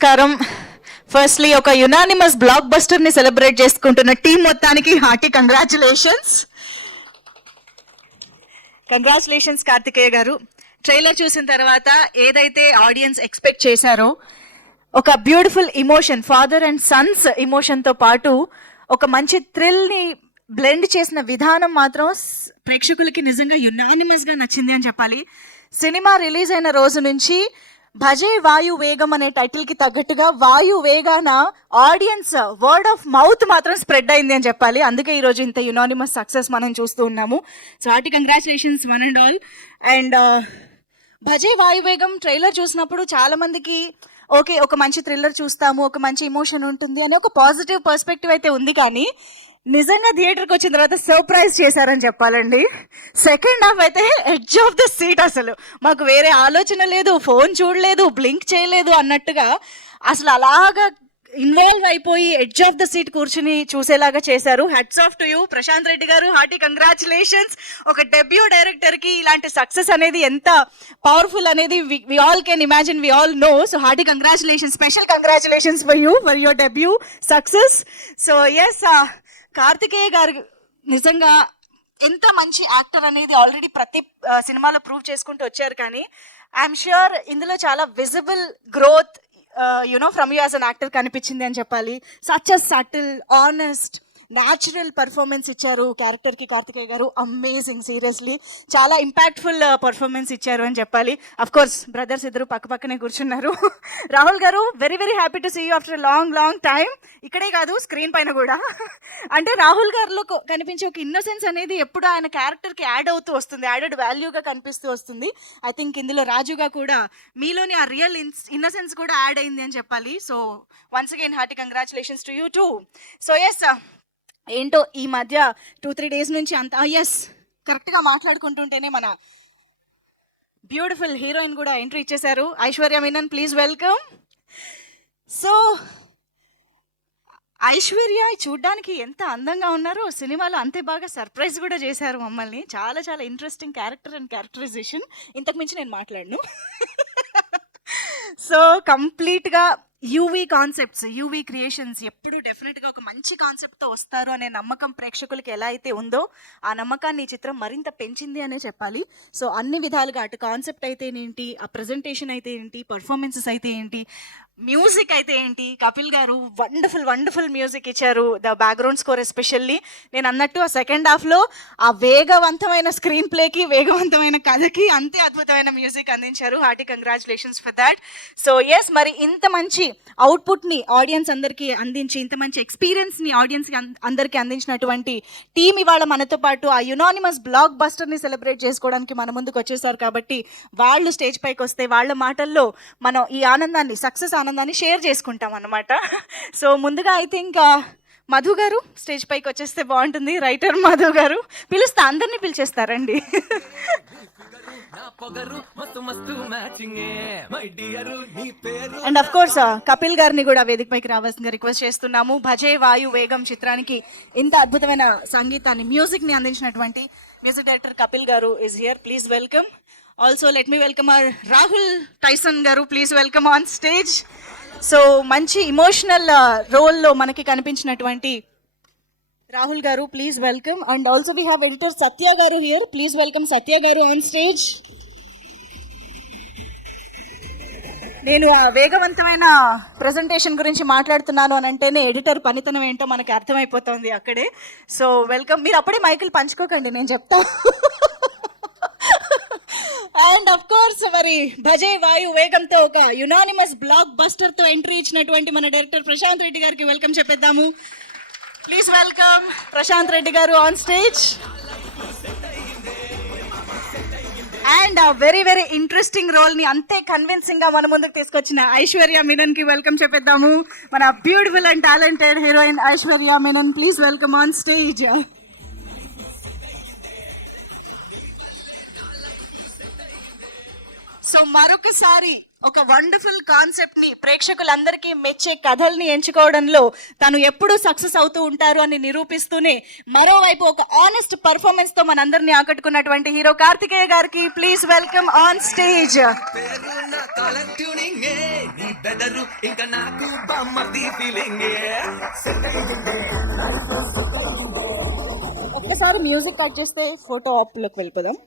నమస్కారం. ఫస్ట్లీ ఒక unanimous block buster ని సెలబ్రేట్ చేసుకుంటున్న టీం మొత్తానికి హార్టీ కంగ్రాచులేషన్స్ కార్తికేయ గారు. ట్రైలర్ చూసిన తర్వాత ఏదైతే ఆడియన్స్ ఎక్స్పెక్ట్ చేశారో ఒక beautiful emotion, father and Sons emotion తో పాటు ఒక మంచి థ్రిల్ ని బ్లెండ్ చేసిన విధానం మాత్రం ప్రేక్షకులకి నిజంగా యునానిమస్ గా నచ్చింది అని చెప్పాలి. సినిమా రిలీజ్ అయిన రోజు నుంచి భజే వాయు వేగం అనే టైటిల్ కి తగ్గట్టుగా వాయు వేగాన ఆడియన్స్ వర్డ్ ఆఫ్ మౌత్ మాత్రం స్ప్రెడ్ అయింది అని చెప్పాలి. అందుకే ఈ రోజు ఇంత యునానిమస్ సక్సెస్ మనం చూస్తూ ఉన్నాము. So hearty congratulations one and all. And భజే వాయు వేగం ట్రైలర్ చూసినప్పుడు చాలా మందికి ఓకే, ఒక మంచి థ్రిల్లర్ చూస్తాము, ఒక మంచి ఇమోషన్ ఉంటుంది అని ఒక పాజిటివ్ పర్స్పెక్టివ్ అయితే ఉంది. కానీ నిజంగా థియేటర్కి వచ్చిన తర్వాత సర్ప్రైజ్ చేశారని చెప్పాలండి. సెకండ్ హాఫ్ అయితే ఎడ్జ్ ఆఫ్ ద సీట్, అసలు మాకు వేరే ఆలోచన లేదు, ఫోన్ చూడలేదు, బ్లింక్ చేయలేదు అన్నట్టుగా అసలు అలాగా ఇన్వాల్వ్ అయిపోయి ఎడ్జ్ ఆఫ్ ద సీట్ కూర్చుని చూసేలాగా చేశారు. Heads off to you Prashanth Reddy garu, hearty congratulations. ఒక డెబ్యూ డైరెక్టర్ కి ఇలాంటి సక్సెస్ అనేది ఎంత పవర్ఫుల్ అనేది we all can imagine, we all know. So hearty congratulations, special congratulations for you for your debut success. So yes, Karthikeya garu నిజంగా ఎంత మంచి యాక్టర్ అనేది ఆల్రెడీ ప్రతి సినిమాలో ప్రూవ్ చేసుకుంటూ వచ్చారు. కానీ ఐఎమ్ ష్యూర్ ఇందులో చాలా visible growth from you as an actor కనిపించింది అని చెప్పాలి. Such a subtle, honest, natural performance ఇచ్చారు క్యారెక్టర్కి కార్తికేయ గారు. అమేజింగ్, సీరియస్లీ చాలా ఇంపాక్ట్ఫుల్ పర్ఫార్మెన్స్ ఇచ్చారు అని చెప్పాలి. అఫ్ కోర్స్ బ్రదర్స్ ఇద్దరు పక్కనే కూర్చున్నారు. Rahul garu, very very happy to see you after long time. ఇక్కడే కాదు, స్క్రీన్ పైన కూడా. అంటే రాహుల్ గారిలో కనిపించే ఒక ఇన్నోసెన్స్ అనేది ఎప్పుడు ఆయన క్యారెక్టర్కి యాడ్ అవుతూ వస్తుంది, యాడెడ్ వాల్యూగా కనిపిస్తూ వస్తుంది. ఐ థింక్ ఇందులో రాజుగా కూడా మీలోని ఆ రియల్ ఇన్నోసెన్స్ కూడా యాడ్ అయింది అని చెప్పాలి. So once again hearty congratulations to you too. So yes, ఏంటో ఈ మధ్య 2-3 డేస్ నుంచి అంత ఎస్ కరెక్ట్గా మాట్లాడుకుంటుంటేనే మన బ్యూటిఫుల్ హీరోయిన్ కూడా ఎంట్రీ ఇచ్చేశారు. Aishwarya Menon, please welcome. So Aishwarya చూడ్డానికి ఎంత అందంగా ఉన్నారో సినిమాలో అంతే బాగా సర్ప్రైజ్ కూడా చేశారు మమ్మల్ని. చాలా చాలా ఇంట్రెస్టింగ్ క్యారెక్టర్ అండ్ క్యారెక్టరైజేషన్. ఇంతకు మించి నేను మాట్లాడను. సో కంప్లీట్గా యూవీ కాన్సెప్ట్స్, యూవీ క్రియేషన్స్ ఎప్పుడు డెఫినెట్గా ఒక మంచి కాన్సెప్ట్తో వస్తారు అనే నమ్మకం ప్రేక్షకులకి ఎలా అయితే ఉందో ఆ నమ్మకాన్ని ఈ చిత్రం మరింత పెంచింది అనే చెప్పాలి. సో అన్ని విధాలుగా అటు కాన్సెప్ట్ అయితే ఏంటి, ఆ ప్రజెంటేషన్ అయితే ఏంటి, పర్ఫార్మెన్సెస్ అయితే ఏంటి, మ్యూజిక్ అయితే ఏంటి, కపిల్ గారు వండర్ఫుల్ మ్యూజిక్ ఇచ్చారు. The background score especially. నేను అన్నట్టు ఆ సెకండ్ హాఫ్లో ఆ వేగవంతమైన స్క్రీన్ ప్లేకి, వేగవంతమైన కథకి అంతే అద్భుతమైన మ్యూజిక్ అందించారు. Hearty congratulations for that. So yes, మరి ఇంత మంచి అవుట్పుట్ని ఆడియన్స్ అందరికీ అందించి, ఇంత మంచి ఎక్స్పీరియన్స్ని ఆడియన్స్కి అందరికీ అందించినటువంటి టీం ఇవాళ మనతో పాటు ఆ యునానిమస్ బ్లాక్ బస్టర్ని సెలబ్రేట్ చేసుకోవడానికి మన ముందుకు వచ్చేసారు. కాబట్టి వాళ్ళు స్టేజ్ పైకి వస్తే వాళ్ళ మాటల్లో మనం ఈ ఆనందాన్ని, సక్సెస్ ఆనందాన్ని షేర్ చేసుకుంటాం అన్నమాట. సో ముందుగా ఐ థింక్ మధు గారు స్టేజ్ పైకి వచ్చేస్తే బాగుంటుంది. రైటర్ మధు గారు, పిలుస్తా, అందరినీ పిలిచేస్తారండి. అండ్ అఫ్ కోర్స్ కపిల్ గారిని కూడా వేదిక పైకి రావాల్సిందిగా రిక్వెస్ట్ చేస్తున్నాము. భజే వాయు వేగం చిత్రానికి ఇంత అద్భుతమైన సంగీతాన్ని, మ్యూజిక్ ని అందించినటువంటి music director Kapil garu is here. Please welcome. Also let me welcome our Rahul Tyson garu, please welcome on stage. So మంచి ఇమోషనల్ రోల్లో మనకి కనిపించినటువంటి Rahul garu, please welcome. And also we have editor Satya garu here, please welcome సత్య గారు ఆన్ స్టేజ్. నేను ఆ వేగవంతమైన ప్రజెంటేషన్ గురించి మాట్లాడుతున్నాను అని అంటేనే ఎడిటర్ పనితనం ఏంటో మనకి అర్థమైపోతుంది అక్కడే. So welcome. మీరు అప్పుడే మైకులు పంచుకోకండి, నేను చెప్తా. అండ్ అఫ్ కోర్స్ మరి భజే వాయు వేగంతో ఒక యునానిమస్ బ్లాక్ బస్టర్ తో ఎంట్రీ ఇచ్చినటువంటి మన డైరెక్టర్ ప్రశాంత్ రెడ్డి గారికి వెల్కమ్ చెప్పేద్దాము. Please welcome Prashanth Reddy garu on stage. And very very interesting role ని అంతే కన్విన్సింగ్ గా మన ముందుకు తీసుకొచ్చిన ఐశ్వర్య మీనన్ కి వెల్కమ్ చెప్పేద్దాము. మన beautiful and talented heroine Aishwarya Menon, please welcome on stage. So మరొకసారి ఒక వండర్ఫుల్ కాన్సెప్ట్ ని ప్రేక్షకులందరికీ మెచ్చే కథల్ని ఎంచుకోవడంలో తను ఎప్పుడూ సక్సెస్ అవుతూ ఉంటారు అని నిరూపిస్తూనే మరోవైపు ఒక ఆనెస్ట్ పర్ఫార్మెన్స్ తో మనందరినీ ఆకట్టుకున్నటువంటి హీరో కార్తికేయ గారికి ప్లీజ్ వెల్కమ్ ఆన్ స్టేజ్. ఒక్కసారి మ్యూజిక్ కట్ చేస్తే ఫోటో ఆప్ లోకి వెళ్ళిపోదాం.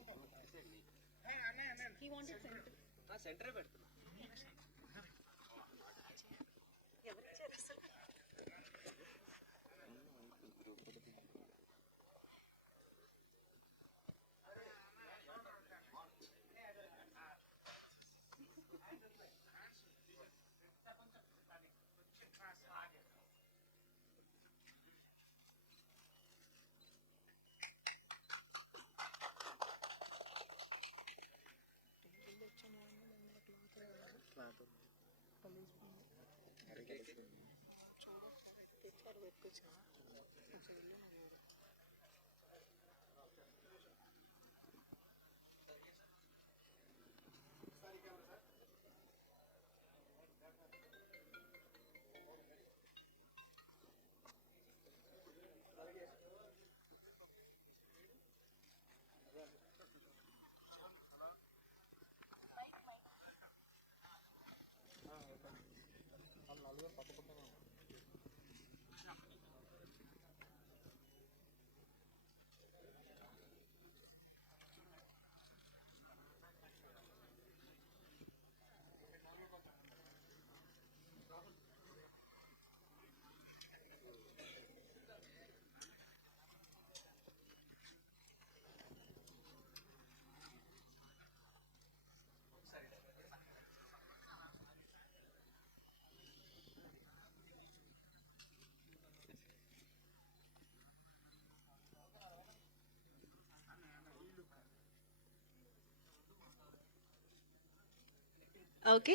Okay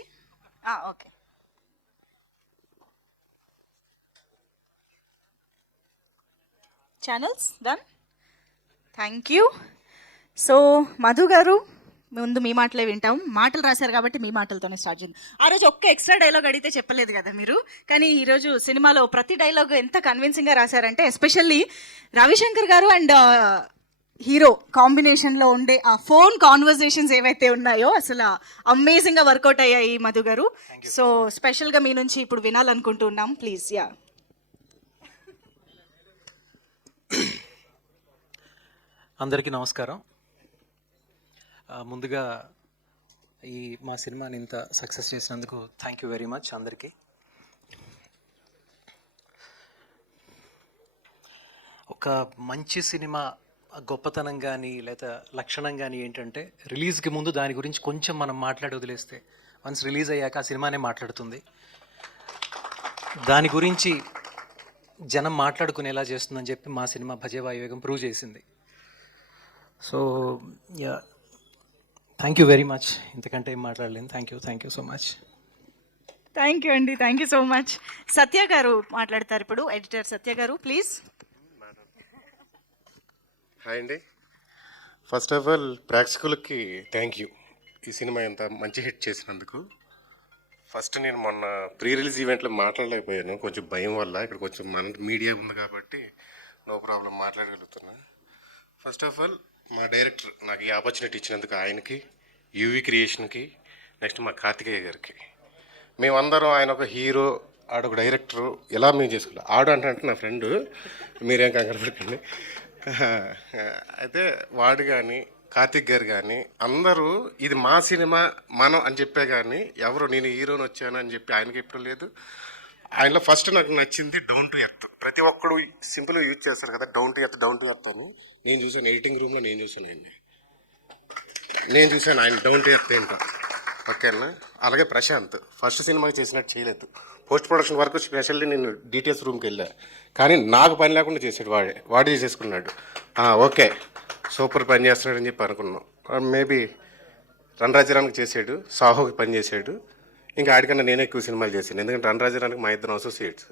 okay. Channels done. Thank you. So Madhu గారు, ముందు మీ మాటలే వింటాం. మాటలు రాశారు కాబట్టి మీ మాటలతోనే స్టార్ట్ చేద్దాం. ఆ రోజు ఒక్క ఎక్స్ట్రా డైలాగ్ అడిగితే చెప్పలేదు కదా మీరు, కానీ ఈరోజు సినిమాలో ప్రతి డైలాగ్ ఎంత కన్విన్సింగ్గా రాశారంటే, ఎస్పెషల్లీ రవిశంకర్ గారు అండ్ హీరో కాంబినేషన్లో ఉండే ఆ ఫోన్ కాన్వర్జేషన్స్ ఏవైతే ఉన్నాయో అసలు అమేజింగ్గా వర్కౌట్ అయ్యాయి మధు గారు. సో స్పెషల్గా మీ నుంచి ఇప్పుడు వినాలనుకుంటున్నాం, ప్లీజ్. యా, అందరికీ నమస్కారం. ముందుగా ఈ మా సినిమాని ఇంత సక్సెస్ చేసినందుకు థ్యాంక్ యూ వెరీ మచ్ అందరికీ. ఒక మంచి సినిమా గొప్పతనం కానీ లేదా లక్షణం కానీ ఏంటంటే, రిలీజ్కి ముందు దాని గురించి కొంచెం మనం మాట్లాడి వదిలేస్తే వన్స్ రిలీజ్ అయ్యాక ఆ సినిమానే మాట్లాడుతుంది. దాని గురించి జనం మాట్లాడుకునేలా చేస్తుందని చెప్పి మా సినిమా భజే వాయువేగం ప్రూవ్ చేసింది. So yeah, thank you very much. ఇంతకంటే ఏం మాట్లాడలేను. Thank you so much. Thank you అండి, థ్యాంక్ యూ సో మచ్. సత్య గారు మాట్లాడతారు ఇప్పుడు, ఎడిటర్ సత్య గారు ప్లీజ్. హాయ్ అండి. ఫస్ట్ ఆఫ్ ఆల్ ప్రేక్షకులకి థ్యాంక్ యూ, ఈ సినిమా ఎంత మంచి హిట్ చేసినందుకు. ఫస్ట్ నేను మొన్న ప్రీ రిలీజ్ ఈవెంట్లో మాట్లాడలేకపోయాను, కొంచెం భయం వల్ల. ఇక్కడ కొంచెం మన మీడియా ఉంది కాబట్టి నో ప్రాబ్లం మాట్లాడగలుగుతున్నా. ఫస్ట్ ఆఫ్ ఆల్ మా డైరెక్టర్ నాకు ఈ ఆపర్చునిటీ ఇచ్చినందుకు ఆయనకి, యూవీ క్రియేషన్కి, నెక్స్ట్ మా కార్తికేయ గారికి. మేమందరం ఆయన ఒక హీరో, ఆడొక డైరెక్టరు, ఎలా మేము చేసుకోవాలి. ఆడు అంటే నా ఫ్రెండు, మీరేం కంగారు పడకండి. అయితే వాడు కానీ కార్తిక్ గారు కానీ అందరూ ఇది మా సినిమా మనం అని చెప్పే కానీ ఎవరు నేను హీరోని వచ్చాను అని చెప్పి ఆయనకి ఎప్పుడు లేదు. ఆయనలో ఫస్ట్ నాకు నచ్చింది డౌన్ టు ఎర్త్. ప్రతి ఒక్కడు సింపుల్గా యూజ్ చేస్తారు కదా, డౌన్ టు ఎర్త్ అని. నేను చూసాను ఎడిటింగ్ రూమ్లో, నేను చూసాను ఆయన డౌన్ టు ఎర్త్ ఏంటో. ఓకేనా. అలాగే ప్రశాంత్ ఫస్ట్ సినిమాకి చేసినట్టు చేయలేదు. పోస్ట్ ప్రొడక్షన్ వరకు స్పెషల్లీ నేను డీటెయిల్స్ రూమ్కి వెళ్ళా, కానీ నాకు పని లేకుండా చేసాడు. వాడే చేసేసుకున్నాడు. ఓకే, సూపర్ పని చేస్తున్నాడని చెప్పి అనుకున్నాం. మేబీ రణరాజరానికి చేసాడు, సాహోకి పని చేశాడు. ఇంకా ఆడికన్నా నేనే ఎక్కువ సినిమాలు చేశాను, ఎందుకంటే రణరాజరానికి మా ఇద్దరు అసోసియేట్స్.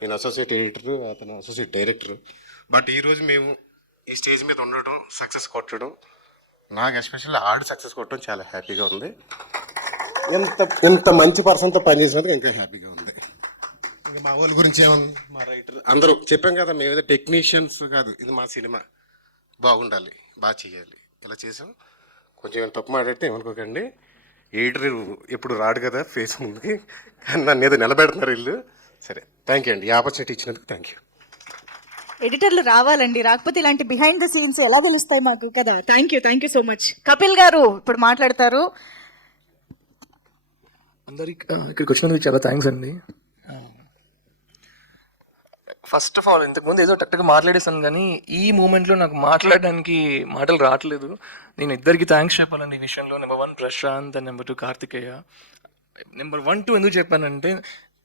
నేను అసోసియేట్ ఎడిటరు, అతను అసోసియేట్ డైరెక్టరు. బట్ ఈరోజు మేము ఈ స్టేజ్ మీద ఉండడం, సక్సెస్ కొట్టడం, నాకు ఎస్పెషల్లీ ఆడు సక్సెస్ కొట్టడం చాలా హ్యాపీగా ఉంది. ఇంత మంచి పర్సన్తో పనిచేసినందుకు ఇంకా హ్యాపీగా ఉంది. ఇంకా మా వాళ్ళ గురించి ఏమన్నా, మా రైటర్ అందరూ చెప్పాం కదా, మేమైతే టెక్నీషియన్స్ కాదు, ఇది మా సినిమా, బాగుండాలి, బాగా చేయాలి, ఇలా చేసాం. కొంచెం ఏమైనా తప్పు మాట్లాడితే ఏమనుకోకండి, ఎడిటర్ ఎప్పుడు రాడు కదా ఫేస్ ముందుకి, కానీ నన్ను ఏదో నిలబెడుతున్నారు వీళ్ళు. సరే, థ్యాంక్ యూ అండి, ఈ ఆపర్చునిటీ ఇచ్చినందుకు థ్యాంక్ యూ. ఎడిటర్లు రావాలండి, రాకపోతే ఇలాంటి బిహైండ్ ద సీన్స్ ఎలా తెలుస్తాయి మాకు కదా. Thank you so much. Kapil గారు ఇప్పుడు మాట్లాడతారు. అందరికి ఇక్కడికి వచ్చినందుకు చాలా థ్యాంక్స్ అండి. ఫస్ట్ ఆఫ్ ఆల్ ఇంతకుముందు ఏదో టక్టగా మాట్లాడేసాను, కానీ ఈ మూమెంట్లో నాకు మాట్లాడడానికి మాటలు రావట్లేదు. నేను ఇద్దరికి థ్యాంక్స్ చెప్పాలండి ఈ విషయంలో. Number 1 Prashanth and number 2 Karthikeya. Number 1, 2 ఎందుకు చెప్పానంటే,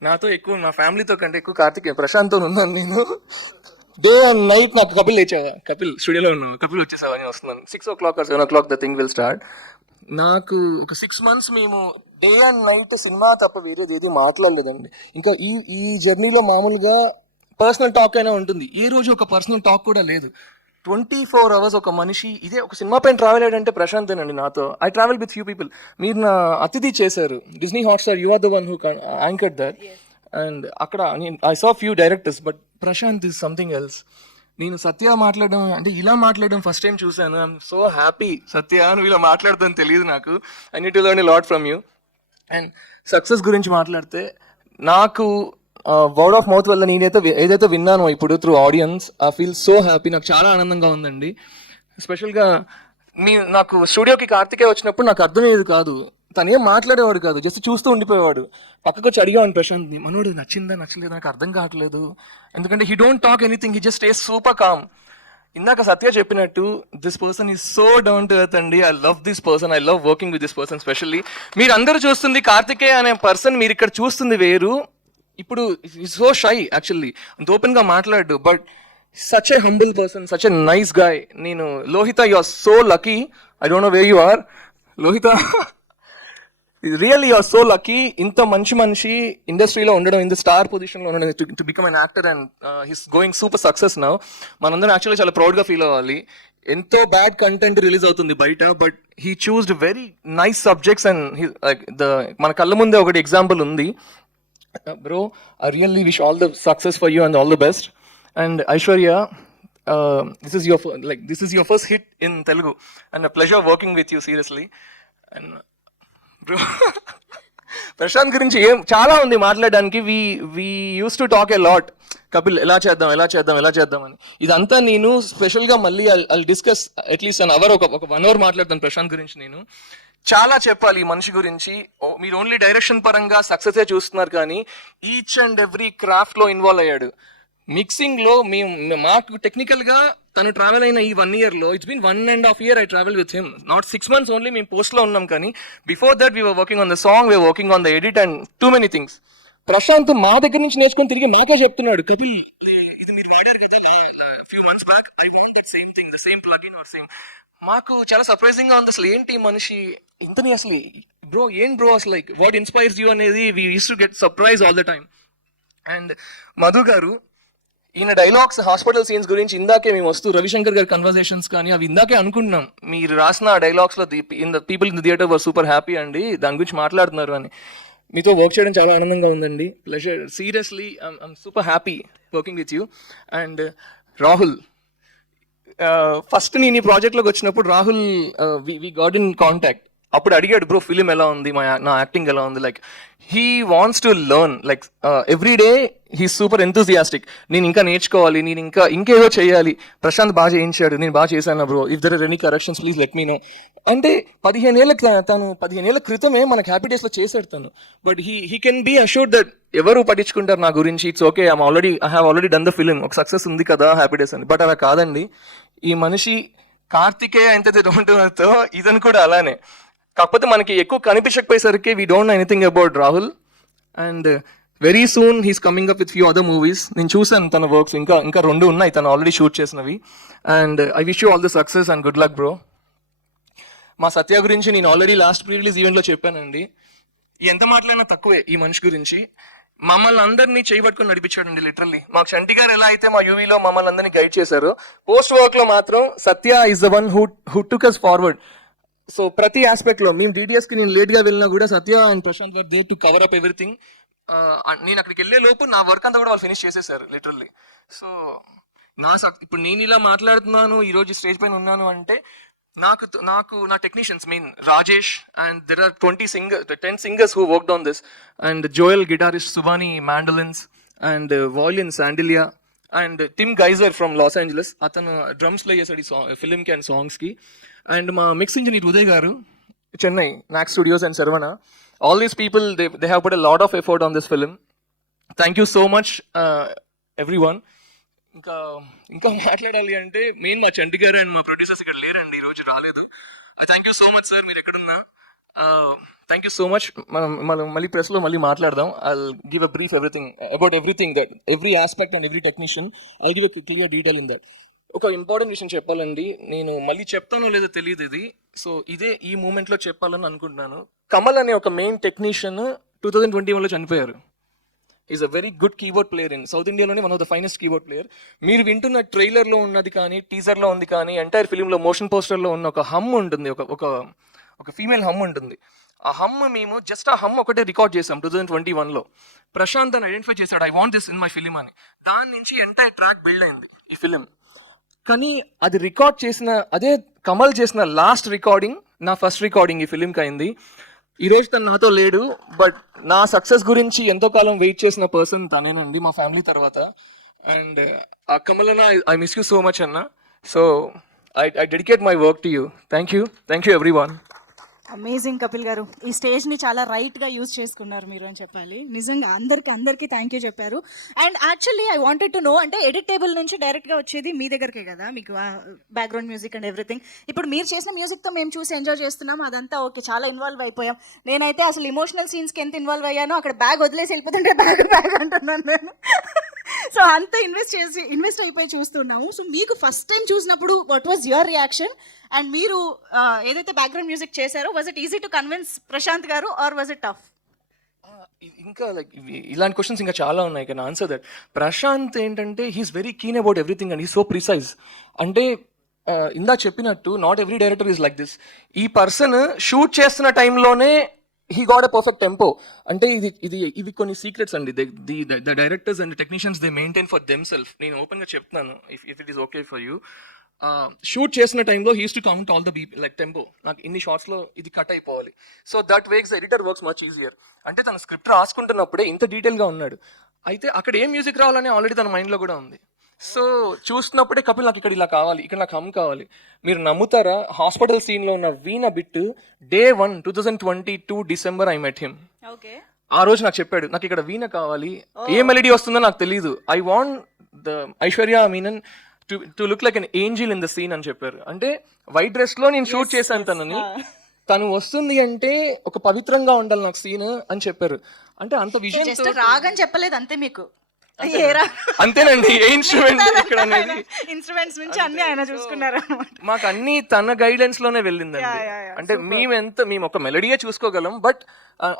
నాతో ఎక్కువ, నా ఫ్యామిలీతో కంటే ఎక్కువ కార్తికేయ ప్రశాంత్తో ఉన్నాను నేను. డే అండ్ నైట్ నాకు కపిల్ లేచావా, కపిల్ స్టూడియోలో ఉన్నావు, కపిల్ వచ్చేసావా అని వస్తున్నాను. 6 o'clock or 7 o'clock the thing will start. నాకు ఒక 6 months మేము డే అండ్ నైట్ సినిమా తప్ప వేరేది ఏది మాట్లాడలేదండి. ఇంకా ఈ జర్నీలో మామూలుగా పర్సనల్ టాక్ అయినా ఉంటుంది, ఏ రోజు ఒక పర్సనల్ టాక్ కూడా లేదు. 24 hours ఒక మనిషి, ఇదే ఒక సినిమా పైన ట్రావెల్ అయ్యాడంటే ప్రశాంతేనండి నాతో. I travel with few people. మీరు నా అతిథి చేశారు Disney Hotstar, you are the one who anchored there, and అక్కడ I saw few directors, but Prashanth is something else. నేను సత్య మాట్లాడడం అంటే ఇలా మాట్లాడడం ఫస్ట్ టైం చూశాను. I'm so happy. సత్య నువ్వు ఇలా మాట్లాడుతాను తెలియదు నాకు. I need to learn a lot from you. And success గురించి మాట్లాడితే, నాకు వర్డ్ ఆఫ్ మౌత్ వల్ల నేనైతే ఏదైతే విన్నానో ఇప్పుడు through audience, I feel so happy. నాకు చాలా ఆనందంగా ఉందండి. ఎస్పెషల్గా నాకు స్టూడియోకి కార్తికేయ వచ్చినప్పుడు నాకు అర్థమయ్యేది కాదు, తను ఏం మాట్లాడేవాడు కాదు, జస్ట్ చూస్తూ ఉండిపోయేవాడు. పక్కకు వచ్చి అడిగాను ప్రశాంత్ని, మనోడు నచ్చిందా నచ్చలేదా నాకు అర్థం కావట్లేదు, ఎందుకంటే he don't talk anything, he just stay super calm. ఇందాక సత్య చెప్పినట్టు, this person is so down to earth అండి. I love this person, I love working with this person. Specially మీరు అందరూ చూస్తుంది కార్తికేయ అనే పర్సన్, మీరు ఇక్కడ చూస్తుంది వేరు. ఇప్పుడు సో షై యాక్చువల్లీ, అంత ఓపెన్గా మాట్లాడు, but such a humble person, such a nice guy. నేను Lohitha, you are so lucky. I don't know where you are Lohitha, really you are so lucky. ఇంత మంచి మనిషి ఇండస్ట్రీలో ఉండడం, ఇంత స్టార్ పొజిషన్లో ఉండడం, to become an actor, and his going super success now. మనందరం యాక్చువల్లీ చాలా ప్రౌడ్గా ఫీల్ అవ్వాలి. ఎంతో బ్యాడ్ కంటెంట్ రిలీజ్ అవుతుంది బయట, but he చూస్డ్ very nice subjects, and మన కళ్ళ ముందే ఒకటి ఎగ్జాంపుల్ ఉంది. Bro, I really wish all the success for you and all the best. And Aishwarya, this is your first hit in Telugu, and a pleasure working with you, seriously. And bro, Prashanth గురించి చాలా ఉంది మాట్లాడడానికి. We use to talk a lot. Kapil ఎలా చేద్దాం అని. ఇదంతా నేను స్పెషల్గా మళ్ళీ I discuss at least an hour, ఒక 1 hour మాట్లాడతాను ప్రశాంత్ గురించి. నేను చాలా చెప్పాలి ఈ మనిషి గురించి. మీరు ఓన్లీ డైరెక్షన్ పరంగా సక్సెస్ చూస్తున్నారు, కానీ ఈచ్ అండ్ ఎవ్రీ క్రాఫ్ట్ లో ఇన్వాల్వ్ అయ్యాడు. మిక్సింగ్ లో మాకు టెక్నికల్ గా తను ట్రావెల్ అయిన ఈ 1 year లో, it's been 1.5 years I travel with him, not 6 months only. మేము పోస్ట్ లో ఉన్నాం, కానీ before that we were working on the song, we were working on the edit, and too many things. Prashanth మా దగ్గర నుంచి నేర్చుకొని తిరిగి మాకే చెప్తున్నాడు, కపిల్ ఇది మీరు వాడారు కదా few months back, I want that same thing, the same plugin or same. మాకు చాలా సర్ప్రైజింగ్ గా ఉంది. అసలు ఏంటి మనిషి ఇంతని, అసలు బ్రో అసలు లైక్ వాట్ ఇన్స్పైర్స్ యూ అనేది we use to get surprise all the time. And Madhu గారు, ఈయన డైలాగ్స్, హాస్పిటల్ సీన్స్ గురించి ఇందాకే మేము వస్తూ రవిశంకర్ గారి కన్వర్సేషన్స్ కానీ అవి ఇందాకే అనుకుంటున్నాం, మీరు రాసిన డైలాగ్స్ లో people in the theatre were super happy అండి, దాని గురించి మాట్లాడుతున్నారు అని. మీతో వర్క్ చేయడం చాలా ఆనందంగా ఉందండి, pleasure. Seriously I'm super happy working with you. And Rahul, first నేను ఈ ప్రాజెక్ట్లోకి వచ్చినప్పుడు Rahul we got in contact. అప్పుడు అడిగాడు, బ్రో ఫిలిం ఎలా ఉంది, నా యాక్టింగ్ ఎలా ఉంది. Like he wants to learn, like every day he super enthusiastic. నేను ఇంకా నేర్చుకోవాలి, నేను ఇంకేదో చేయాలి. ప్రశాంత్ బాగా చేయించాడు, నేను బాగా చేశాను bro, if there are any corrections please let me know. అంటే 15 ఏళ్ల క్రితమే మనకు హ్యాపీ డేస్లో చేశాడు తను. But he can be assured that ఎవరు పట్టించుకుంటారు నా గురించి, it's okay, I have already done the film, ఒక సక్సెస్ ఉంది కదా హ్యాపీ డేస్ అని. బట్ అలా కాదండి, ఈ మనిషి కార్తికేయ ఎంతైతే డోంట్తో ఇదని కూడా అలానే. కాకపోతే మనకి ఎక్కువ కనిపించకపోయేసరికి we don't know anything about Rahul. And very soon he's coming up with few other movies. నేను చూసాను తన వర్క్స్, ఇంకా 2 ఉన్నాయి తను ఆల్రెడీ షూట్ చేసినవి. And I wish you all the success and good luck bro. మా సత్య గురించి నేను ఆల్రెడీ లాస్ట్ ప్రీ రిలీజ్ ఈవెంట్లో చెప్పానండి. ఎంత మాట్లాడినా తక్కువే ఈ మనిషి గురించి. మమ్మల్ని అందరినీ చేయబట్టుకుని నడిపించాడండి లిటరల్లీ. మాకు చంటి గారు ఎలా అయితే మా యూవీలో మమ్మల్ని అందరినీ గైడ్ చేశారు, పోస్ట్ వర్క్ లో మాత్రం Satya is the one who took us forward. So ప్రతి ఆస్పెక్ట్లో మేము DTSకి నేను లేట్గా వెళ్ళినా కూడా Satya and Prashanth were there to cover up everything. నేను అక్కడికి వెళ్ళే లోపు నా వర్క్ అంతా కూడా వాళ్ళు ఫినిష్ చేసేసారు లిటరల్లీ. సో ఇప్పుడు నేను ఇలా మాట్లాడుతున్నాను, ఈరోజు స్టేజ్ పైన ఉన్నాను అంటే నాకు నా technicians main Rajesh and there are 10 singers who worked on this, and Joel guitarist, Subhani mandolins, and Valiyan Shandilya, and Tim Gaiser from Los Angeles, అతను డ్రమ్స్లో చేశాడు ఈ ఫిలింకి అండ్ సాంగ్స్కి. అండ్ మా mix engineer Uday garu, Chennai Knack studios and Sharvana. All these people they have put a lot of effort on this film. Thank you so much every one. ఇంకా మాట్లాడాలి అంటే మెయిన్ మా చంటి గారు అండ్ మా ప్రొడ్యూసర్స్ ఇక్కడ లేరండి, ఈరోజు రాలేదు. Thank you so much sir, మీరు ఎక్కడున్నా. Thank you so much. మనం మళ్ళీ ప్రెస్లో మళ్ళీ మాట్లాడదాం. I give a brief about everything that every aspect and every technician. I give a clear detail in that. ఒక ఇంపార్టెంట్ విషయం చెప్పాలండి, నేను మళ్ళీ చెప్తానో లేదో తెలియదు ఇది, సో ఇదే ఈ మూమెంట్లో చెప్పాలని అనుకుంటున్నాను. కమల్ అనే ఒక మెయిన్ టెక్నీషియన్ 2021లో చనిపోయారు. Is a very good keyboard player in south ఇండియాలోనే one of the finest keyboard player. మీరు వింటున్న ట్రైలర్లో ఉన్నది కానీ, టీజర్లో ఉంది కానీ, ఎంటైర్ ఫిలింలో మోషన్ పోస్టర్లో ఉన్న ఒక హమ్ ఉంటుంది, ఒక ఫీమేల్ హమ్ ఉంటుంది. ఆ హమ్ మేము జస్ట్ ఆ హమ్ ఒకటే రికార్డ్ చేసాం 2021లో. ప్రశాంత్ అని ఐడెంటిఫై చేశాడు, I want this in my film అని. దాని నుంచి ఎంటైర్ ట్రాక్ బిల్డ్ అయింది ఈ ఫిలిం. కానీ అది రికార్డ్ చేసిన అదే కమల్ చేసిన లాస్ట్ రికార్డింగ్ నా ఫస్ట్ రికార్డింగ్ ఈ ఫిలింకి అయింది. ఈరోజు తను నాతో లేడు, బట్ నా సక్సెస్ గురించి ఎంతో కాలం వెయిట్ చేసిన పర్సన్ తనేనండి మా ఫ్యామిలీ తర్వాత. అండ్ ఆ కమల్ అన్న, I miss you so much అన్న. So I dedicate my work to you. Thank you every one. Amazing Kapil garu, ఈ స్టేజ్ని చాలా రైట్గా యూజ్ చేసుకున్నారు మీరు అని చెప్పాలి. నిజంగా అందరికీ థ్యాంక్ యూ చెప్పారు. And actually I wanted to know, అంటే ఎడిట్ టేబుల్ నుంచి డైరెక్ట్గా వచ్చేది మీ దగ్గరకే కదా, మీకు బ్యాక్గ్రౌండ్ మ్యూజిక్ అండ్ ఎవ్రీథింగ్. ఇప్పుడు మీరు చేసిన మ్యూజిక్తో మేము చూసి ఎంజాయ్ చేస్తున్నాం, అదంతా ఓకే, చాలా ఇన్వాల్వ్ అయిపోయాం. నేనైతే అసలు ఇమోషనల్ సీన్స్కి ఎంత ఇన్వాల్వ్ అయ్యానో, అక్కడ బ్యాగ్ వదిలేసి వెళ్ళిపోతుంటే బ్యాగ్ అంటున్నాను నేను. సో అంత ఇన్వెస్ట్ అయిపోయి చూస్తున్నాము. సో మీకు ఫస్ట్ టైం చూసినప్పుడు what was your reaction? And మీరు ఏదైతే బ్యాక్గ్రౌండ్ మ్యూజిక్ చేశారో, was it easy to convince Prashanth garu or was it tough? ఇంకా లైక్ ఇలాంటి క్వశ్చన్స్ ఇంకా చాలా ఉన్నాయి, కెన్ ఆన్సర్ దట్. ప్రశాంత్ ఏంటంటే he is very keen about everything and he so precise. అంటే ఇందా చెప్పినట్టు not every director is like this. ఈ పర్సన్ షూట్ చేస్తున్న టైంలోనే he got a perfect tempo. అంటే ఇవి కొన్ని సీక్రెట్స్ అండి, the directors and technicians they maintain for them self. నేను ఓపెన్గా చెప్తున్నాను, if it is okay for you. Shoot చేసిన టైంలో he use to count all the like tempo, నాకు ఇన్ని షార్ట్స్లో ఇది కట్ అయిపోవాలి. So that makes the editor works much easier. అంటే తన స్క్రిప్ట్ రాసుకుంటున్నప్పుడే ఇంత డీటెయిల్గా ఉన్నాడు, అయితే అక్కడ ఏం మ్యూజిక్ రావాలని ఆల్రెడీ తన మైండ్లో కూడా ఉంది. సో చూస్తున్నప్పుడే కపిల్ నాకు ఇక్కడ ఇలా కావాలి, ఇక్కడ నాకు హమ్ కావాలి. మీరు నమ్ముతారా, హాస్పిటల్ సీన్లో ఉన్న veena bit Day 1 2022 December I met him. ఆ రోజు నాకు చెప్పాడు, నాకు ఇక్కడ వీణ కావాలి, ఏ మెలడీ వస్తుందో నాకు తెలియదు, I want the Aishwarya Menon to look like an angel in the scene అని చెప్పారు. అంటే వైట్ డ్రెస్ లో నేను షూట్ చేశాను తనని, తను వస్తుంది అంటే ఒక పవిత్రంగా ఉండాలి నాకు సీన్ అని చెప్పారు. అంటే అంత విజన్ రాగని చెప్పలేదు అంతే మీకు. అంతేనండి, ఏ ఇన్స్ట్రుమెంట్ ఇక్కడ అనేది ఇన్స్ట్రుమెంట్స్ నుంచి అన్ని ఆయన చూసుకున్నారు. మాకు అన్ని తన గైడెన్స్ లోనే వెళ్ళిందండి. అంటే మేము ఒక మెలడీయే చూసుకోగలం, బట్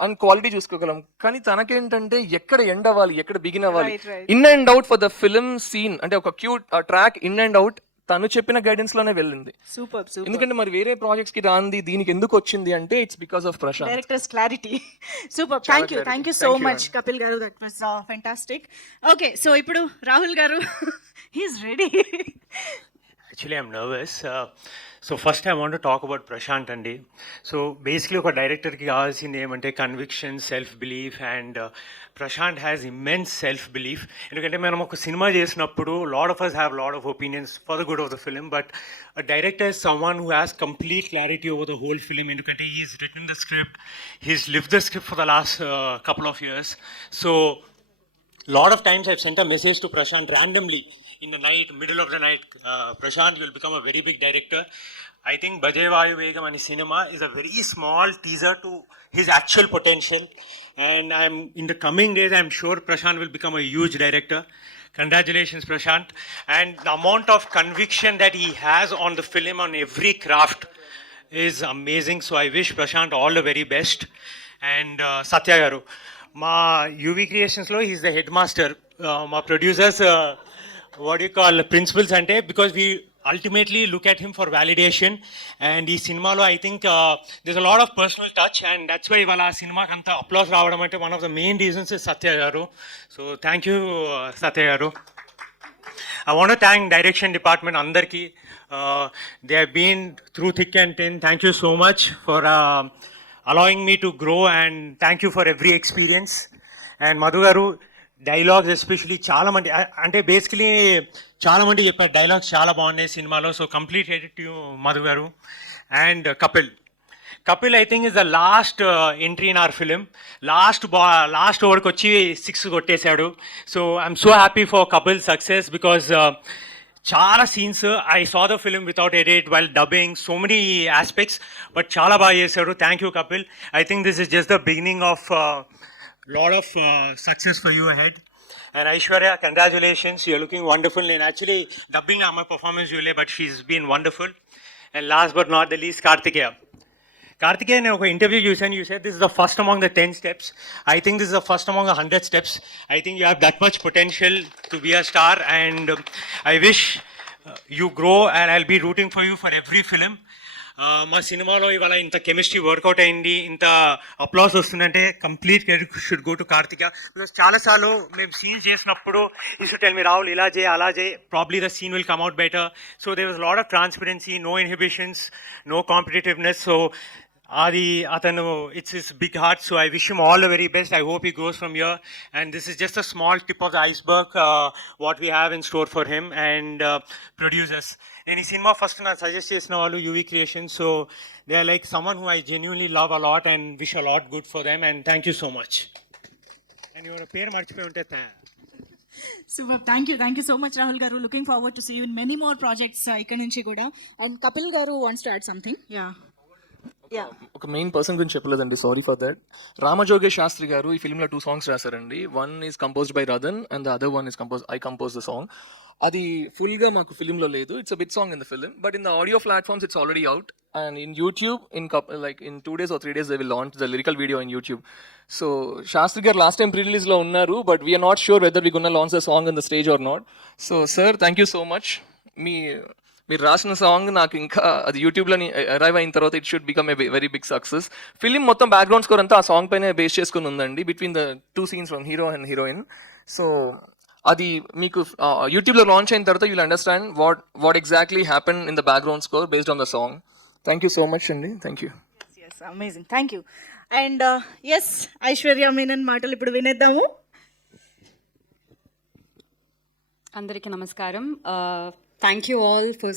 అండ్ క్వాలిటీ చూసుకోగలం. కానీ తనకేంటంటే ఎక్కడ ఎండ్ అవ్వాలి, ఎక్కడ బిగిన్ అవ్వాలి, in and out for the film scene. అంటే ఒక cute track in and out తను చెప్పిన గైడెన్స్ లోనే వెళ్ళింది. సూపర్. ఎందుకంటే మరి వేరే ప్రాజెక్ట్స్ కి రాంది దీనికి ఎందుకు వచ్చింది అంటే it's because of Prashanth. Director's clarity. Super. Thank you so much Kapil garu, that was fantastic. Okay, so ఇప్పుడు Rahul garu, he's ready. Actually, I'm nervous. So first I want to talk about Prashant Andi. So basically ఒక డైరెక్టర్కి కావాల్సింది ఏమంటే conviction, self belief, and Prashanth has immense self belief. ఎందుకంటే మనం ఒక సినిమా చేసినప్పుడు lot of us have lot of opinions for the good of the film, but director is someone who has complete clarity over the whole film. ఎందుకంటే he's written the script, he's live the script for the last couple of years. So lot of times I've sent a message to Prashant randomly in the night, middle of the night, Prashant, you will become a very big director. I think Bajay Vayu Vegam ani cinema is a very small teaser to his actual potential, and in the coming days I'm sure Prashant will become a huge director. Congratulations Prashant, and the amount of conviction that he has on the film, on every craft, is amazing. So I wish Prashant all the very best. And Satya garu, మా UV క్రియేషన్స్లో he's the head master. మా producers what you call principals అంటే, because we ultimately look at him for validation. And ఈ సినిమాలో I think there's a lot of personal touch, and that's why ఇవాళ ఆ సినిమాకి అంత అప్లాస్ రావడం అంటే one of the main reasons is సత్య గారు. సో థ్యాంక్ యూ సత్య గారు. I want to thank direction department andarki. They have been through thick and thin. Thank you so much for allowing me to grow, and thank you for every experience. And Madhu garu, dialogues especially చాలా మంది అంటే basically చాలా మంది చెప్పారు dialogues చాలా బాగున్నాయి సినిమాలో. So complete credit to Madhu garu. And Kapil I think is the last entry in our film. Last ఓవర్కి వచ్చి 6 కొట్టేశాడు. So I'm so happy for Kapil success because చాలా scenes I saw the film without edit while dubbing so many aspects, but చాలా బాగా చేశాడు. Thank you Kapil. I think this is just the beginning of lot of success for you ahead. And Aishwarya, congratulations, you're looking wonderful. And actually dubbing my performance Julie, but she's been wonderful. And last but not the least, Kartikeya in an interview you said this is the first among the 10 steps. I think this is the first among 100 steps. I think you have that much potential to be a star, and I wish you grow, and I'll be rooting for you for every film. మా సినిమాలో ఇవాళ ఇంత chemistry work out అయింది, ఇంత applause వస్తుందంటే complete credit should go to Karthika. Because చాలాసార్లు మేము scenes చేసినప్పుడు ఈ షుడ్ టెల్ మీ రాహుల్ ఇలా చేయి అలా చేయి, probably the scene will come out better. So there was lot of transparency, no inhibitions, no competitiveness. So అది అతను it's his big heart. So I wish him all the very best. I hope he grows from here, and this is just a small tip of the iceberg what we have in store for him and producers. నేను ఈ సినిమా first నాకు suggest చేసిన వాళ్ళు UV creation. So they are like someone who I genuinely love a lot and wish a lot good for them, and thank you so much. And ఎవరి పేరు మర్చిపోయి ఉంటే Super. Thank you so much, Rahul Garu. Looking forward to see you in many more projects ikkadi nunchi kuda. And Kapil Garu wants to add something. Yeah. ఒక main person గురించి చెప్పలేదండి, sorry for that. Ramajogesh Sastry garu ఈ ఫిల్మ్లో 2 songs రాశారండి. One is composed by Radhan and the other one is I compose the song. అది ఫుల్గా మాకు ఫిల్మ్లో లేదు. It's a bit song in the film, but in the audio platforms it's already out, and in YouTube in 2 days or 3 days they will launch the lyrical video in YouTube. So Shastri garu last time pre-release lo unnaru, but we are not sure whether we gonna launch the song on the stage or not. So sir, thank you so much. మీరు రాసిన song నాకు ఇంకా అది యూట్యూబ్లో arrive అయిన తర్వాత it should become a very big success. Film మొత్తం background score అంతా ఆ సాంగ్ పైన బేస్ చేసుకుని ఉందండి, between the 2 scenes from hero and heroine. So అది మీకు యూట్యూబ్లో లాంచ్ అయిన తర్వాత you'll understand what exactly happen in the background score based on the song. Thank you so much అండి. Thank you. Yes, amazing. Thank you. And yes, Aishwarya Menon మాటలు ఇప్పుడు వినేద్దాము. అందరికీ నమస్కారం. Thank you all for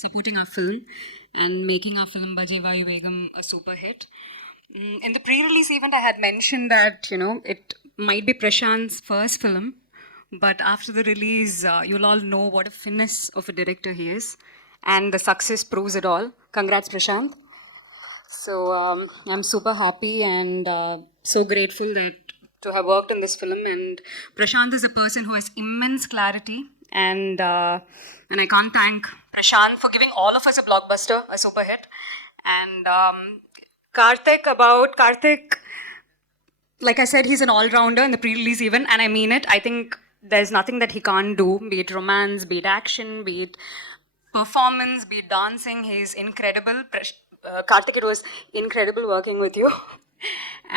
supporting our film and making our film Bajye Vayu Begum a super hit. In the pre-release event, I had mentioned that, it might be Prashant's first film, but after the release, you'll all know what a finesse of a director he is, and the success proves it all. Congrats, Prashant. So I'm super happy and so grateful to have worked on this film, and Prashant is a person who has immense clarity, and I can't thank Prashant for giving all of us a blockbuster, a super hit. And Karthik, like I said, he's an all-rounder in the pre-release event, and I mean it. I think there's nothing that he can't do, be it romance, be it action, be it performance, be it dancing. He's incredible. Karthik, it was incredible working with you.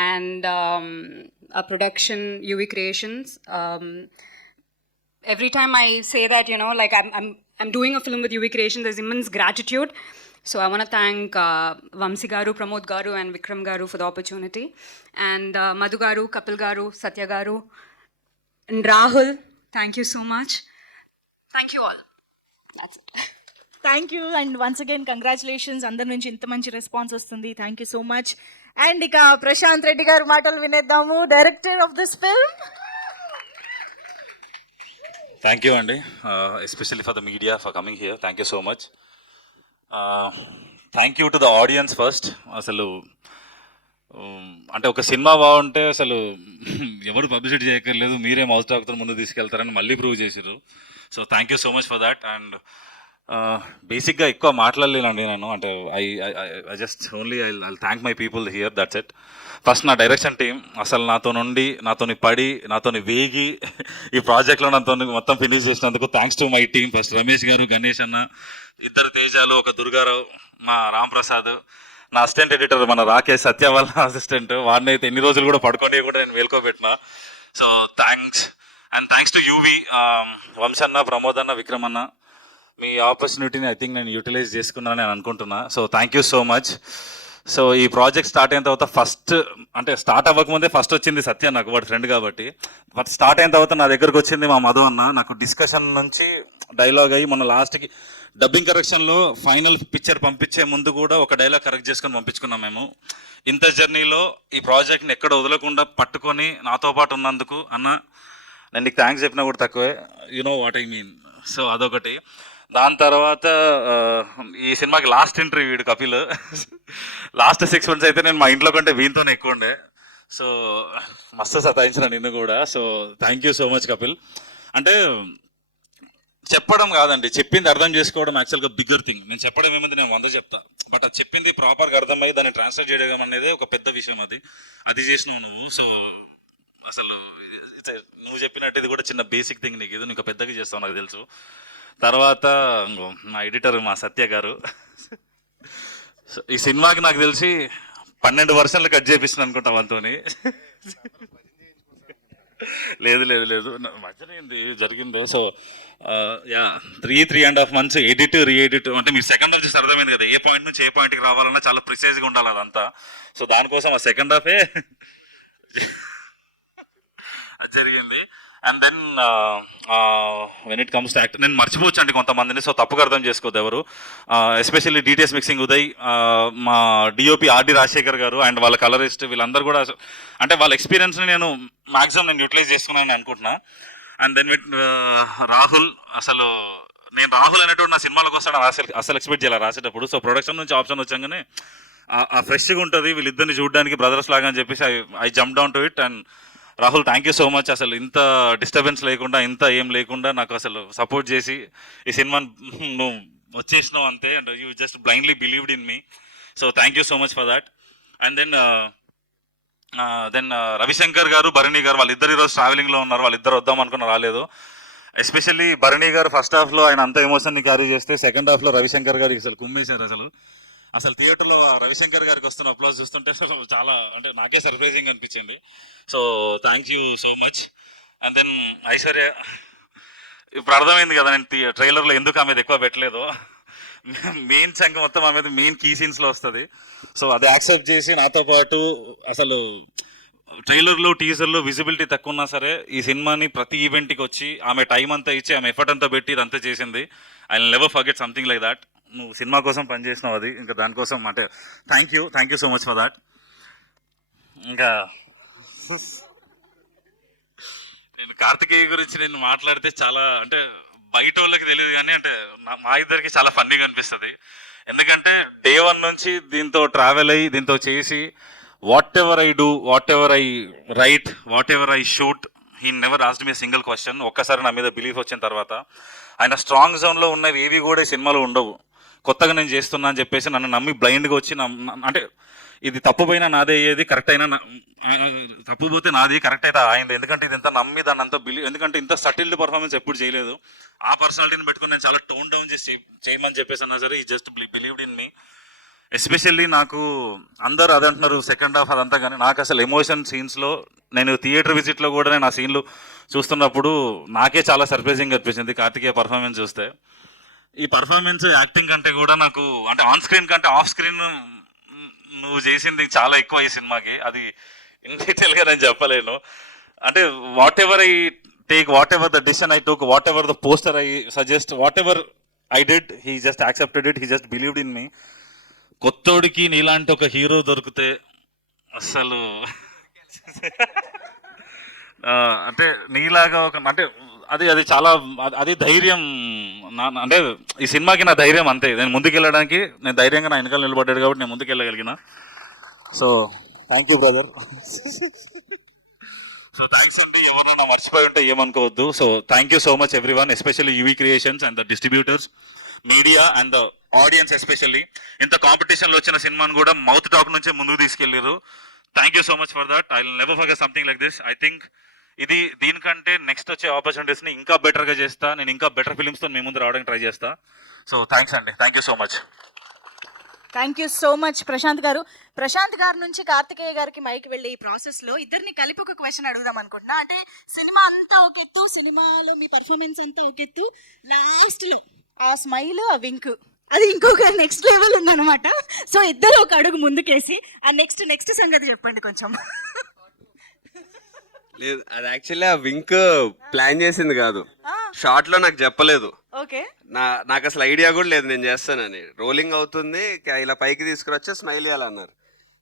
And our production, UV Creations. Every time I say that, like I'm doing a film with UV Creation, there's immense gratitude. So I want to thank Vamsi Garu, Pramod Garu, and Vikram Garu for the opportunity. And Madhu Garu, Kapil Garu, Satya Garu, and Rahul, thank you so much. Thank you all. That's it. Thank you and once again congratulations. అందరి నుంచి ఇంత మంచి response వస్తుంది. Thank you so much. And ఇక ప్రశాంత్ రెడ్డి గారు మాటలు వినేద్దాము, director of this film. Thank you అండి, especially for the media for coming here. Thank you so much. Thank you to the audience first. అసలు అంటే ఒక సినిమా బాగుంటే అసలు ఎవరు పబ్లిసిటీ చేయక్కర్లేదు, మీరే మౌత్ టాక్తో ముందు తీసుకెళ్తారని మళ్ళీ ప్రూవ్ చేసారు. So thank you so much for that. And బేసిక్గా ఎక్కువ మాట్లాడలేనండి నేను, అంటే I just only I thank my people here, that's it. First నా డైరెక్షన్ టీం అసలు నాతోని పడి నాతోని వేగి ఈ ప్రాజెక్ట్లో నాతో మొత్తం ఫినిష్ చేసినందుకు thanks to my team. First Ramesh గారు, గణేష్ అన్న, ఇద్దరు తేజాలు, ఒక దుర్గారావు, మా రామ్ ప్రసాద్, నా అసిస్టెంట్ ఎడిటర్ మన రాకేష్ సత్య వాళ్ళ అసిస్టెంట్, వాడిని అయితే ఎన్ని రోజులు కూడా పడుకొని కూడా నేను మేల్కోబెట్టిన. So thanks and thanks to UV, వంశన్న, ప్రమోద్ అన్న, విక్రమ్ అన్న. మీ ఆపర్చునిటీని ఐ థింక్ నేను యూటిలైజ్ చేసుకున్నాను నేను అనుకుంటున్నా. So thank you so much. So ఈ ప్రాజెక్ట్ స్టార్ట్ అయిన తర్వాత ఫస్ట్ అంటే స్టార్ట్ అవ్వకముందే ఫస్ట్ వచ్చింది సత్య, నాకు వాడు ఫ్రెండ్ కాబట్టి. బట్ స్టార్ట్ అయిన తర్వాత నా దగ్గరకు వచ్చింది మా మధు అన్న. నాకు డిస్కషన్ నుంచి డైలాగ్ అయ్యి మొన్న లాస్ట్కి డబ్బింగ్ కరెక్షన్లో ఫైనల్ పిక్చర్ పంపించే ముందు కూడా ఒక డైలాగ్ కరెక్ట్ చేసుకొని పంపించుకున్నాం మేము. ఇంత జర్నీలో ఈ ప్రాజెక్ట్ని ఎక్కడ వదలకుండా పట్టుకొని నాతో పాటు ఉన్నందుకు అన్న నేను నీకు థ్యాంక్స్ చెప్పినా కూడా తక్కువే. You know what I mean. So అదొకటి. దాని తర్వాత ఈ సినిమాకి లాస్ట్ ఎంట్రీ వీడు కపిల్. లాస్ట్ 6 months అయితే నేను మా ఇంట్లో కంటే వీనితోనే ఎక్కువ ఉండే. సో మస్తు సతాయించిన నిన్ను కూడా. So thank you so much Kapil. అంటే చెప్పడం కాదండి, చెప్పింది అర్థం చేసుకోవడం యాక్చువల్గా బిగ్గర్ థింగ్. నేను చెప్పడం ఏమైంది, నేను 100 చెప్తా, బట్ అది చెప్పింది ప్రాపర్గా అర్థమయ్యి దాన్ని ట్రాన్స్లేట్ చేయడం అనేది ఒక పెద్ద విషయం. అది చేసినావు నువ్వు. సో అసలు నువ్వు చెప్పినట్టు ఇది కూడా చిన్న బేసిక్ థింగ్, నీకు ఇది నీకు పెద్దగా చేస్తావు నాకు తెలుసు. తర్వాత మా ఎడిటర్ మా సత్య గారు. సో ఈ సినిమాకి నాకు తెలిసి 12 versions కట్ చేపిస్తుంది అనుకుంటా మనతోని. లేదు మధ్యలో జరిగిందే. So yeah 3.5 months edit re-edit. అంటే మీరు సెకండ్ హాఫ్ చూసి అర్థమైంది కదా, ఏ పాయింట్ నుంచి ఏ పాయింట్కి రావాలన్నా చాలా ప్రిసైజ్గా ఉండాలి అదంతా. సో దానికోసం ఆ సెకండ్ హాఫే అది జరిగింది. And then when it comes to act నేను మర్చిపోవచ్చు అండి కొంతమందిని, సో తప్పుగా అర్థం చేసుకోవద్దు ఎవరు. ఎస్పెషల్లీ డిటిఎస్ మిక్సింగ్ ఉదయ్, మా డిఓపి ఆర్డి రాజశేఖర్ గారు అండ్ వాళ్ళ కలరిస్ట్, వీళ్ళందరూ కూడా అంటే వాళ్ళ ఎక్స్పీరియన్స్ని నేను మ్యాక్సిమం నేను యూటిలైజ్ చేసుకున్నాను అనుకుంటున్నా. అండ్ దెన్ విత్ రాహుల్, అసలు నేను రాహుల్ అనేటువంటి నా సినిమాలకు వస్తాను అసలు ఎక్స్పెక్ట్ చేయాలి రాసేటప్పుడు. సో ప్రొడక్షన్ నుంచి ఆప్షన్ వచ్చాగానే ఆ ఫ్రెష్గా ఉంటుంది వీళ్ళిద్దరిని చూడడానికి బ్రదర్స్ లాగా అని చెప్పేసి I jump down to it. And Rahul thank you so much. అసలు ఇంత డిస్టర్బెన్స్ లేకుండా, ఇంత ఏం లేకుండా నాకు అసలు సపోర్ట్ చేసి ఈ సినిమాని నువ్వు వచ్చేసినావు అంతే. And you just blindly believed in me. So thank you so much for that. And then Ravishankar garu, Bharani గారు, వాళ్ళిద్దరు ఈరోజు ట్రావెలింగ్లో ఉన్నారు. వాళ్ళిద్దరు వద్దాం అనుకున్న రాలేదు. ఎస్పెషల్లీ భరణి గారు ఫస్ట్ హాఫ్లో ఆయన అంత ఎమోషన్ని క్యారీ చేస్తే సెకండ్ హాఫ్లో రవిశంకర్ గారికి అసలు కుమ్మేశారు. అసలు థియేటర్లో రవిశంకర్ గారికి వస్తున్న అప్లాస్ చూస్తుంటే చాలా అంటే నాకే సర్ప్రైజింగ్ అనిపించింది. So thank you so much. And then Aishwarya, ఇప్పుడు అర్థమైంది కదా నేను ట్రైలర్లో ఎందుకు ఆమెది ఎక్కువ పెట్టలేదు. మెయిన్ చంక్ మొత్తం ఆమెది మెయిన్ కీ సీన్స్లో వస్తుంది. సో అది యాక్సెప్ట్ చేసి నాతో పాటు అసలు ట్రైలర్లో టీజర్లో విజిబిలిటీ తక్కువ ఉన్నా సరే ఈ సినిమాని ప్రతి ఈవెంట్కి వచ్చి ఆమె టైం అంతా ఇచ్చి ఆమె ఎఫర్ట్ అంతా పెట్టి ఇదంతా చేసింది. I will never forget something like that. నువ్వు సినిమా కోసం పనిచేసినావు, అది ఇంకా దానికోసం అంటే thank you so much for that. ఇంకా నేను కార్తికేయ గురించి నేను మాట్లాడితే చాలా అంటే బయట వాళ్ళకి తెలియదు కానీ అంటే మా ఇద్దరికి చాలా ఫన్నీగా అనిపిస్తుంది. ఎందుకంటే డే 1 నుంచి దీంతో ట్రావెల్ అయ్యి దీంతో చేసి what ever I do, whatever I right, what ever I shoot, he never asked me single question. ఒక్కసారి నా మీద బిలీఫ్ వచ్చిన తర్వాత ఆయన స్ట్రాంగ్ జోన్లో ఉన్నవి ఏవి కూడా సినిమాలో ఉండవు. కొత్తగా నేను చేస్తున్నా అని చెప్పేసి నన్ను నమ్మి బ్లైండ్గా వచ్చి అంటే ఇది తప్పు పోయినా నాదే అయ్యేది, కరెక్ట్ అయినా తప్పు పోతే నాది, కరెక్ట్ అయితే అయింది. ఎందుకంటే ఇది ఎంత నమ్మి దాన్ని అంతా బిలీవ్, ఎందుకంటే ఇంత సటిల్డ్ పర్ఫార్మెన్స్ ఎప్పుడు చేయలేదు. ఆ పర్సనాలిటీని పెట్టుకుని నేను చాలా టోన్ డౌన్ చేసి చేయమని చెప్పేసి అన్నా సరే ఈ just believed in me. Especially నాకు అందరూ అదంటున్నారు సెకండ్ హాఫ్ అదంతా, కానీ నాకు అసలు ఎమోషన్ సీన్స్లో నేను థియేటర్ విజిట్లో కూడా నేను ఆ సీన్లు చూస్తున్నప్పుడు నాకే చాలా సర్ప్రైజింగ్ అనిపించింది కార్తికేయ పర్ఫార్మెన్స్ చూస్తే. ఈ పర్ఫార్మెన్స్ యాక్టింగ్ కంటే కూడా నాకు అంటే ఆన్ స్క్రీన్ కంటే ఆఫ్ స్క్రీన్ నువ్వు చేసింది చాలా ఎక్కువ ఈ సినిమాకి. అది ఇన్ డీటెయిల్గా నేను చెప్పలేను. అంటే whatever I take, whatever the decision I took, whatever the poster I suggest, whatever I did, he just accepted it, he just believed in me. కొత్తోడికి నీలాంటి ఒక హీరో దొరికితే అసలు అంటే నీలాగా ఒక అంటే అది చాలా అది ధైర్యం అంటే ఈ సినిమాకి నా ధైర్యం అంతే. నేను ముందుకెళ్ళడానికి నేను ధైర్యంగా నా వెనకాల నిలబడ్డాడు కాబట్టి నేను ముందుకెళ్ళగలిగిన. So thank you brother. So thanks అండి, ఎవరైనా మర్చిపోయి ఉంటే ఏమనుకోవద్దు. So thank you so much every one, especially UV creations and the distributors, media and the audience. Especially ఇంత కాంపిటీషన్లో వచ్చిన సినిమాను కూడా మౌత్ టాక్ నుంచే ముందుకు తీసుకెళ్ళారు. Thank you so much for that. I will never forget something like this. I think ఇది దీనికంటే నెక్స్ట్ వచ్చే ఆపర్చునిటీస్ని ఇంకా బెటర్గా చేస్తా, నేను ఇంకా బెటర్ ఫిలిమ్స్తో మీ ముందు రావడానికి ట్రై చేస్తా. సో థ్యాంక్స్ అండి, thank you so much. Thank you so much Prashant garu. Prashant గారి నుంచి కార్తికేయ గారికి మైక్ వెళ్ళే ఈ ప్రాసెస్లో ఇద్దరిని కలిపి ఒక క్వశ్చన్ అడుగుదాం అనుకుంటున్నా. అంటే సినిమా అంతా ఒక ఎత్తు, సినిమాలో మీ పర్ఫార్మెన్స్ అంతా ఒక ఎత్తు, లాస్ట్లో ఆ స్మైల్, ఆ వింక్, అది ఇంకొక నెక్స్ట్ లెవెల్ ఉందన్నమాట. సో ఇద్దరు ఒక అడుగు ముందుకేసి ఆ నెక్స్ట్ సంగతి చెప్పండి కొంచెం. లేదు, అది యాక్చువల్లీ ఆ వింక్ ప్లాన్ చేసింది కాదు, షార్ట్ లో నాకు చెప్పలేదు. ఓకే, నాకు అసలు ఐడియా కూడా లేదు నేను చేస్తానని. రోలింగ్ అవుతుంది, ఇలా పైకి తీసుకురొచ్చే స్మైల్ ఇవ్వాలన్నారు.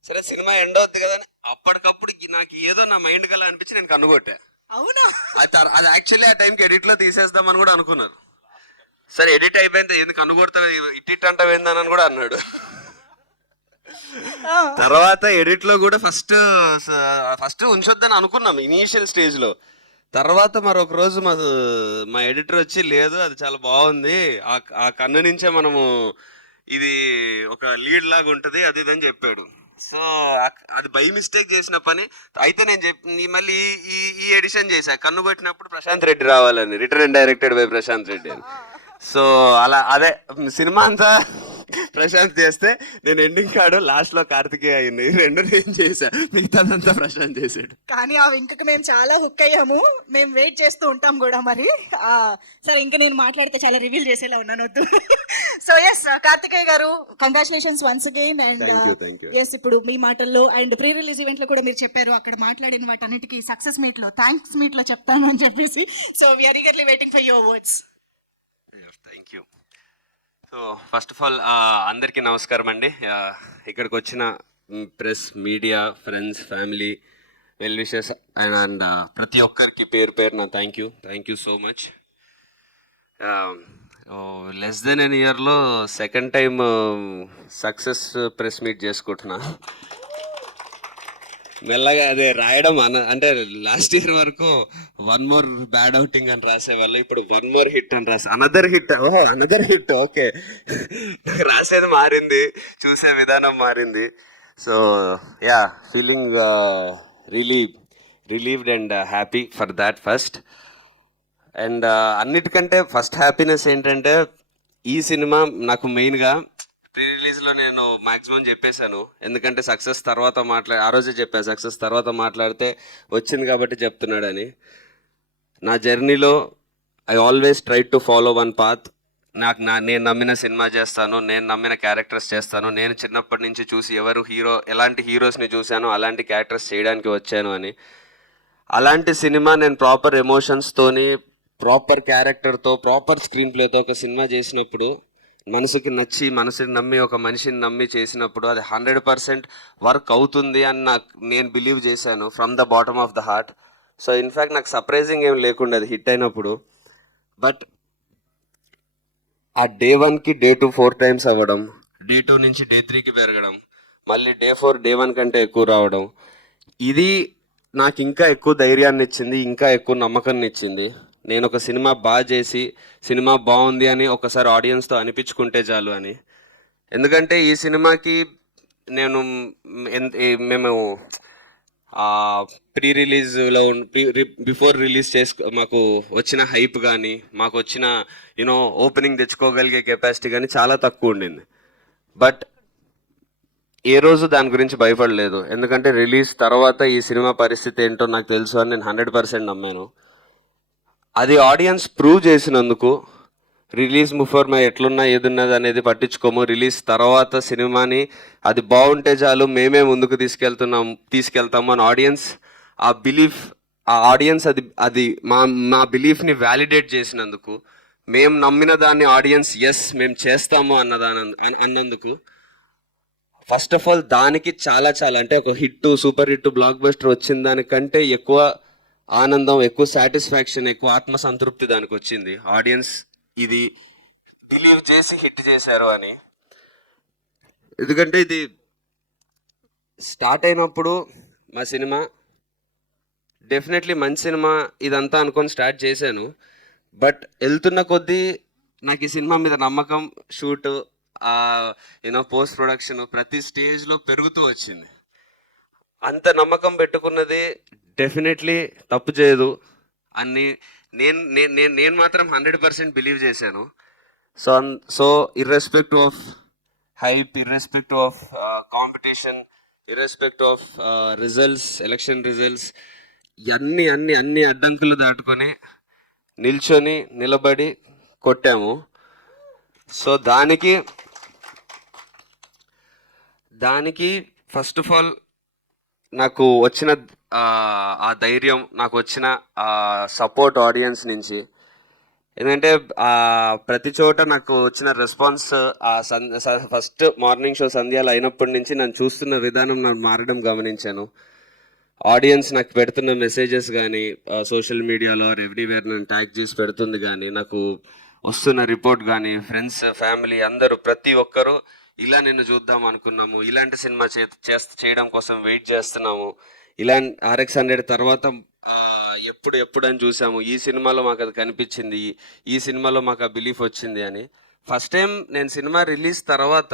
సరే సినిమా ఎండ్ అవుద్ది కదా అని అప్పటికప్పుడు నాకు ఏదో నా మైండ్ కలా అనిపించి నేను కనుగొట్టా. అవునా? అది యాక్చువల్లీ ఆ టైంకి ఎడిట్ లో తీసేద్దామని కూడా అనుకున్నారు. సరే ఎడిట్ అయిపోయింది, ఎందుకు కనుగొడతావు, ఇట్ అంటావేందని కూడా అన్నాడు. తర్వాత ఎడిట్ లో కూడా ఫస్ట్ ఉంచొద్దని అనుకున్నాం ఇనీషియల్ స్టేజ్ లో. తర్వాత మరొక రోజు మా ఎడిటర్ వచ్చి, లేదు అది చాలా బాగుంది, ఆ కన్ను నుంచే మనము ఇది ఒక లీడ్ లాగా ఉంటది అది ఇది అని చెప్పాడు. సో అది బై మిస్టేక్ చేసిన పని అయితే నేను మళ్ళీ ఈ ఎడిషన్ చేశా. కన్ను కొట్టినప్పుడు ప్రశాంత్ రెడ్డి రావాలని, return and directed by Prashant Reddy అని. సో అలా అదే సినిమా అంతా ప్రశాంత్ చేస్తే నేను ఎండింగ్ కాడు లాస్ట్ లో కార్తికేయ అయింది. రెండు నేను చేశా, మిగతాదంతా ప్రశాంత్ చేసాడు. కానీ ఆ వింకకి మేము చాలా హుక్ అయ్యాము, మేము వెయిట్ చేస్తూ ఉంటాం కూడా. మరి సరే, ఇంకా నేను మాట్లాడితే చాలా రివీల్ చేసేలా ఉన్నాను, వద్దు. So yes, Karthikeya garu, congratulations once again. And yes, ఇప్పుడు మీ మాటల్లో అండ్ ప్రీ రిలీజ్ ఈవెంట్ లో కూడా మీరు చెప్పారు, అక్కడ మాట్లాడిన వాటన్నిటికీ సక్సెస్ మీట్ లో, థ్యాంక్స్ మీట్ లో చెప్తాను అని చెప్పేసి. So we're eagerly waiting for your words. Thank you. So first of all అందరికీ నమస్కారం అండి. ఇక్కడికి వచ్చిన press, media, friends, family, well wishes and ప్రతి ఒక్కరికి పేరు పేరున thank you so much. Less than an ఇయర్లో second time success press meet చేసుకుంటున్నా. మెల్లగా అదే రాయడం అంటే లాస్ట్ ఇయర్ వరకు 1 more బ్యాడ్ అవుటింగ్ అని రాసేవాళ్ళు, ఇప్పుడు 1 more హిట్ అని అనదర్ హిట్. ఓకే, రాసేది మారింది, చూసే విధానం మారింది. So yeah, feeling relieved and happy for that first. And అన్నిటికంటే ఫస్ట్ హ్యాపీనెస్ ఏంటంటే, ఈ సినిమా నాకు మెయిన్గా ప్రీ రిలీజ్లో నేను మ్యాక్సిమం చెప్పేశాను, ఎందుకంటే సక్సెస్ తర్వాత ఆ రోజే చెప్పాను, సక్సెస్ తర్వాత మాట్లాడితే వచ్చింది కాబట్టి చెప్తున్నాడని. నా జర్నీలో I always try to follow one path. నేను నమ్మిన సినిమా చేస్తాను, నేను నమ్మిన క్యారెక్టర్స్ చేస్తాను. నేను చిన్నప్పటి నుంచి చూసి ఎలాంటి హీరోస్ని చూశానో అలాంటి క్యారెక్టర్స్ చేయడానికి వచ్చాను అని. అలాంటి సినిమా నేను ప్రాపర్ ఎమోషన్స్తోని, ప్రాపర్ క్యారెక్టర్తో, ప్రాపర్ స్క్రీన్ ప్లేతో ఒక సినిమా చేసినప్పుడు, మనసుకి నచ్చి, మనసుని నమ్మి, ఒక మనిషిని నమ్మి చేసినప్పుడు అది 100% వర్క్ అవుతుంది అని నేను బిలీవ్ చేశాను from the bottom of the heart. So in fact నాకు సర్ప్రైజింగ్ ఏం లేకుండా అది హిట్ అయినప్పుడు. బట్ ఆ డే 1కి డే 2 4 times అవ్వడం, డే 2 నుంచి డే 3కి పెరగడం, మళ్ళీ డే 4 డే 1 కంటే ఎక్కువ రావడం, ఇది నాకు ఇంకా ఎక్కువ ధైర్యాన్ని ఇచ్చింది, ఇంకా ఎక్కువ నమ్మకాన్ని ఇచ్చింది. నేను ఒక సినిమా బాగా చేసి, సినిమా బాగుంది అని ఒకసారి ఆడియన్స్తో అనిపించుకుంటే చాలు అని. ఎందుకంటే ఈ సినిమాకి మేము ప్రీ రిలీజ్లో బిఫోర్ రిలీజ్ మాకు వచ్చిన హైప్ కానీ, మాకు వచ్చిన ఓపెనింగ్ తెచ్చుకోగలిగే కెపాసిటీ కానీ చాలా తక్కువ ఉండింది. బట్ ఏ రోజు దాని గురించి భయపడలేదు, ఎందుకంటే రిలీజ్ తర్వాత ఈ సినిమా పరిస్థితి ఏంటో నాకు తెలుసు అని నేను 100% నమ్మాను. అది ఆడియన్స్ ప్రూవ్ చేసినందుకు, రిలీజ్ బిఫోర్ ఎట్లున్నా ఏదున్నది అనేది పట్టించుకోము, రిలీజ్ తర్వాత సినిమాని అది బాగుంటే చాలు, మేమే ముందుకు తీసుకెళ్తాము అని ఆడియన్స్ అది మా బిలీఫ్ని వ్యాలిడేట్ చేసినందుకు, మేము నమ్మిన దాన్ని ఆడియన్స్ ఎస్ మేము చేస్తాము అన్నందుకు, ఫస్ట్ ఆఫ్ ఆల్ దానికి చాలా అంటే ఒక సూపర్ హిట్ బ్లాక్ బస్టర్ వచ్చిన దానికంటే ఎక్కువ ఆనందం, ఎక్కువ సాటిస్ఫాక్షన్, ఎక్కువ ఆత్మసంతృప్తి దానికి వచ్చింది. ఆడియన్స్ ఇది బిలీవ్ చేసి హిట్ చేశారు అని. ఎందుకంటే ఇది స్టార్ట్ అయినప్పుడు మా సినిమా డెఫినెట్లీ మంచి సినిమా ఇదంతా అనుకొని స్టార్ట్ చేశాను. బట్ వెళ్తున్న కొద్దీ నాకు ఈ సినిమా మీద నమ్మకం, షూట్, పోస్ట్ ప్రొడక్షన్ ప్రతి స్టేజ్లో పెరుగుతూ వచ్చింది. అంత నమ్మకం పెట్టుకున్నది డెఫినెట్లీ తప్పు చేయదు అని నేను మాత్రం 100% బిలీవ్ చేశాను. So irrespective of hype, irrespective of competition, irrespective of results, election results, అన్ని అడ్డంకులు దాటుకొని నిల్చొని నిలబడి కొట్టాము. సో దానికి ఫస్ట్ ఆఫ్ ఆల్ నాకు వచ్చిన ఆ ధైర్యం, నాకు వచ్చిన సపోర్ట్ ఆడియన్స్ నుంచి. ఎందుకంటే ప్రతి చోట నాకు వచ్చిన రెస్పాన్స్ ఫస్ట్ మార్నింగ్ షో సంధ్యాలు అయినప్పటి నుంచి నన్ను చూస్తున్న విధానం నాకు మారడం గమనించాను. ఆడియన్స్ నాకు పెడుతున్న మెసేజెస్ కానీ సోషల్ మీడియాలో ఎవ్రీవేర్ నన్ను ట్యాగ్ చేసి పెడుతుంది కానీ, నాకు వస్తున్న రిపోర్ట్ కానీ, ఫ్రెండ్స్, ఫ్యామిలీ అందరూ ప్రతి ఒక్కరూ ఇలా నిన్ను చూద్దాం అనుకున్నాము, ఇలాంటి సినిమా చేయడం కోసం వెయిట్ చేస్తున్నాము, RX 100 తర్వాత ఎప్పుడు అని చూసాము, ఈ సినిమాలో మాకు అది కనిపించింది, ఈ సినిమాలో మాకు ఆ బిలీఫ్ వచ్చింది అని. ఫస్ట్ టైం నేను సినిమా రిలీజ్ తర్వాత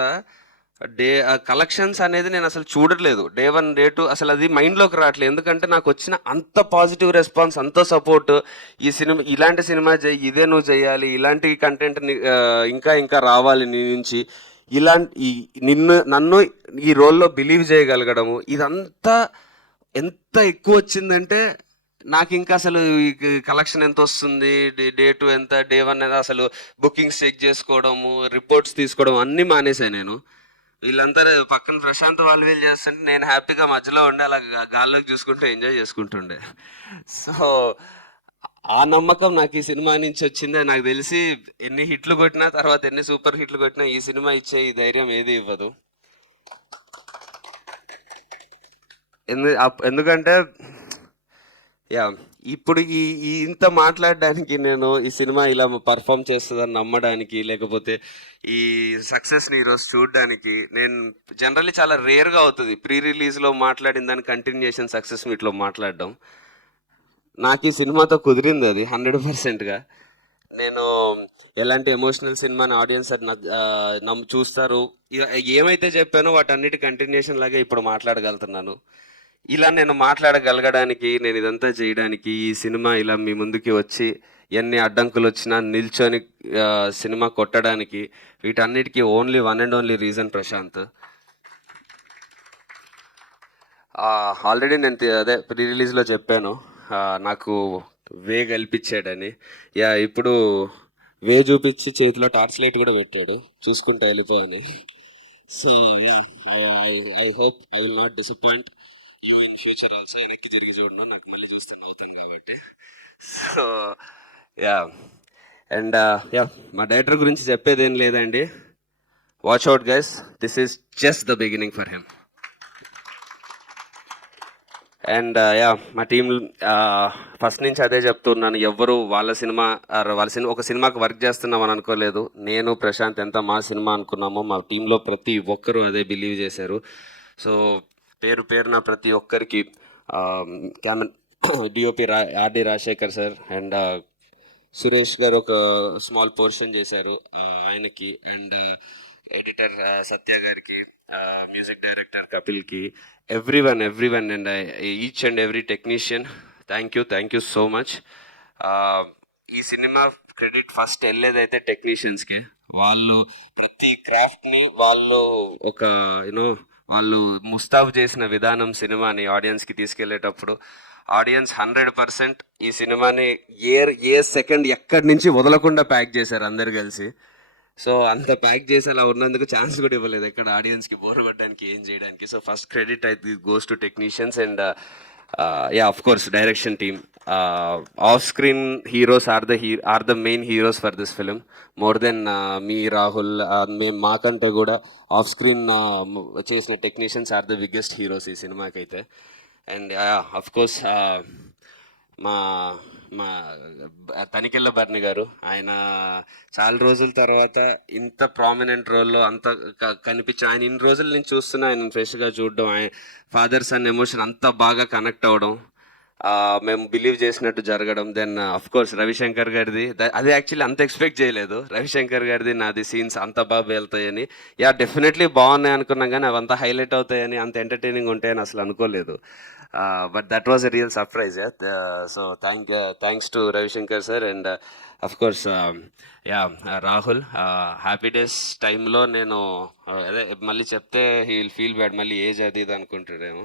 కలెక్షన్స్ అనేది నేను అసలు చూడట్లేదు. డే 1 డే 2 అసలు అది మైండ్లోకి రావట్లేదు. ఎందుకంటే నాకు వచ్చిన అంత పాజిటివ్ రెస్పాన్స్, అంత సపోర్ట్, ఈ సినిమా ఇలాంటి సినిమా ఇదే నువ్వు చేయాలి, ఇలాంటి కంటెంట్ ఇంకా రావాలి నీ నుంచి, నన్ను ఈ రోల్లో బిలీవ్ చేయగలగడము, ఇదంతా ఎంత ఎక్కువ వచ్చిందంటే నాకు ఇంకా అసలు కలెక్షన్ ఎంత వస్తుంది, డే 2 ఎంత, డే 1 ఎంత, అసలు బుకింగ్స్ చెక్ చేసుకోవడము, రిపోర్ట్స్ తీసుకోవడం అన్నీ మానేశాను నేను. వీళ్ళంతా పక్కన ప్రశాంత్ వాళ్ళు వీళ్ళు చేస్తుంటే నేను హ్యాపీగా మధ్యలో ఉండి అలా గాల్లోకి చూసుకుంటూ ఎంజాయ్ చేసుకుంటుండే. సో ఆ నమ్మకం నాకు ఈ సినిమా నుంచి వచ్చింది. నాకు తెలిసి ఎన్ని హిట్లు కొట్టినా, తర్వాత ఎన్ని సూపర్ హిట్లు కొట్టినా ఈ సినిమా ఇచ్చే ఈ ధైర్యం ఏది ఇవ్వదు. ఎందుకంటే ఇప్పుడు ఇంత మాట్లాడడానికి, నేను ఈ సినిమా ఇలా పర్ఫామ్ చేస్తుందని నమ్మడానికి, లేకపోతే ఈ సక్సెస్ని ఈరోజు చూడడానికి, నేను జనరల్లీ చాలా రేర్గా అవుతుంది ప్రీ రిలీజ్లో మాట్లాడిన దాని కంటిన్యూషన్ సక్సెస్ మీట్లో మాట్లాడడం. నాకు ఈ సినిమాతో కుదిరింది అది 100%గా. నేను ఎలాంటి ఎమోషనల్ సినిమాని ఆడియన్స్ చూస్తారు, ఏమైతే చెప్పానో వాటన్నిటి కంటిన్యూషన్ లాగే ఇప్పుడు మాట్లాడగలుగుతున్నాను. ఇలా నేను మాట్లాడగలగడానికి, నేను ఇదంతా చేయడానికి, ఈ సినిమా ఇలా మీ ముందుకి వచ్చి ఎన్ని అడ్డంకులు వచ్చినా నిల్చొని సినిమా కొట్టడానికి, వీటన్నిటికీ only one and only reason Prashant. Already నేను అదే ప్రీ రిలీజ్లో చెప్పాను, నాకు వే కల్పించాడని. ఇప్పుడు వే చూపించి చేతిలో టార్చ్ లైట్ కూడా పెట్టాడు, చూసుకుంటా వెళ్ళిపోని. So I hope I will not disappoint you in future also. వెనక్కి తిరిగి చూడను, నాకు మళ్ళీ చూస్తే నవ్వుతాను కాబట్టి. సో అండ్ మా డైరెక్టర్ గురించి చెప్పేది ఏం లేదండి. Watch out guys, this is just the beginning for him. And మా టీం ఫస్ట్ నుంచి అదే చెప్తున్నాను, ఎవ్వరు వాళ్ళ సినిమా ఒక సినిమాకి వర్క్ చేస్తున్నామని అనుకోలేదు. నేను ప్రశాంత్ ఎంత మా సినిమా అనుకున్నామో మా టీంలో ప్రతి ఒక్కరూ అదే బిలీవ్ చేశారు. సో పేరున ప్రతి ఒక్కరికి DOP RD Rajasekhar sir and Suresh గారు ఒక స్మాల్ పోర్షన్ చేశారు ఆయనకి, అండ్ ఎడిటర్ సత్య గారికి, మ్యూజిక్ డైరెక్టర్ కపిల్కి, everyone and each and every technician, thank you so much. ఈ సినిమా క్రెడిట్ ఫస్ట్ వెళ్ళేదైతే టెక్నీషియన్స్కే. వాళ్ళు ప్రతి క్రాఫ్ట్ని వాళ్ళు ఒక వాళ్ళు ముస్తాబు చేసిన విధానం, సినిమాని ఆడియన్స్కి తీసుకెళ్లేటప్పుడు ఆడియన్స్ 100% ఈ సినిమాని ఏ సెకండ్ ఎక్కడి నుంచి వదలకుండా ప్యాక్ చేశారు అందరు కలిసి. సో అంత ప్యాక్ చేసి అలా ఉన్నందుకు ఛాన్స్ కూడా ఇవ్వలేదు ఎక్కడ ఆడియన్స్కి బోర్ కొట్టడానికి, ఏం చేయడానికి. సో ఫస్ట్ క్రెడిట్ అయితే goes to technicians and of course direction team. Off screen heroes are the main heroes for this film, more than me Rahul. మేము మాకంటే కూడా ఆఫ్ స్క్రీన్ చేసిన technicians are the biggest heroes ఈ సినిమాకి అయితే. And of course మా తనికెళ్ళ భరణి గారు, ఆయన చాలా రోజుల తర్వాత ఇంత ప్రామినెంట్ రోల్లో అంత ఆయన ఇన్ని రోజుల నుంచి చూస్తున్నా, ఆయన ఫ్రెష్గా చూడడం, ఆయన ఫాదర్ సన్ ఎమోషన్ అంత బాగా కనెక్ట్ అవ్వడం, మేము బిలీవ్ చేసినట్టు జరగడం. దెన్ అఫ్ కోర్స్ రవిశంకర్ గారిది అది యాక్చువల్లీ అంత ఎక్స్పెక్ట్ చేయలేదు. రవిశంకర్ గారిది నాది సీన్స్ అంత బాగా వెళ్తాయని. యా డెఫినెట్లీ బాగున్నాయి అనుకున్నాం, కానీ అవంతా హైలైట్ అవుతాయని, అంత ఎంటర్టైనింగ్ ఉంటాయని అసలు అనుకోలేదు. But that was a real surprise. So thanks to Ravishankar sir. And of course yeah Rahul, happy days టైంలో నేను అదే మళ్ళీ చెప్తే హీ విల్ ఫీల్ బ్యాడ్, మళ్ళీ ఏజ్ అది ఇది అనుకుంటాడేమో.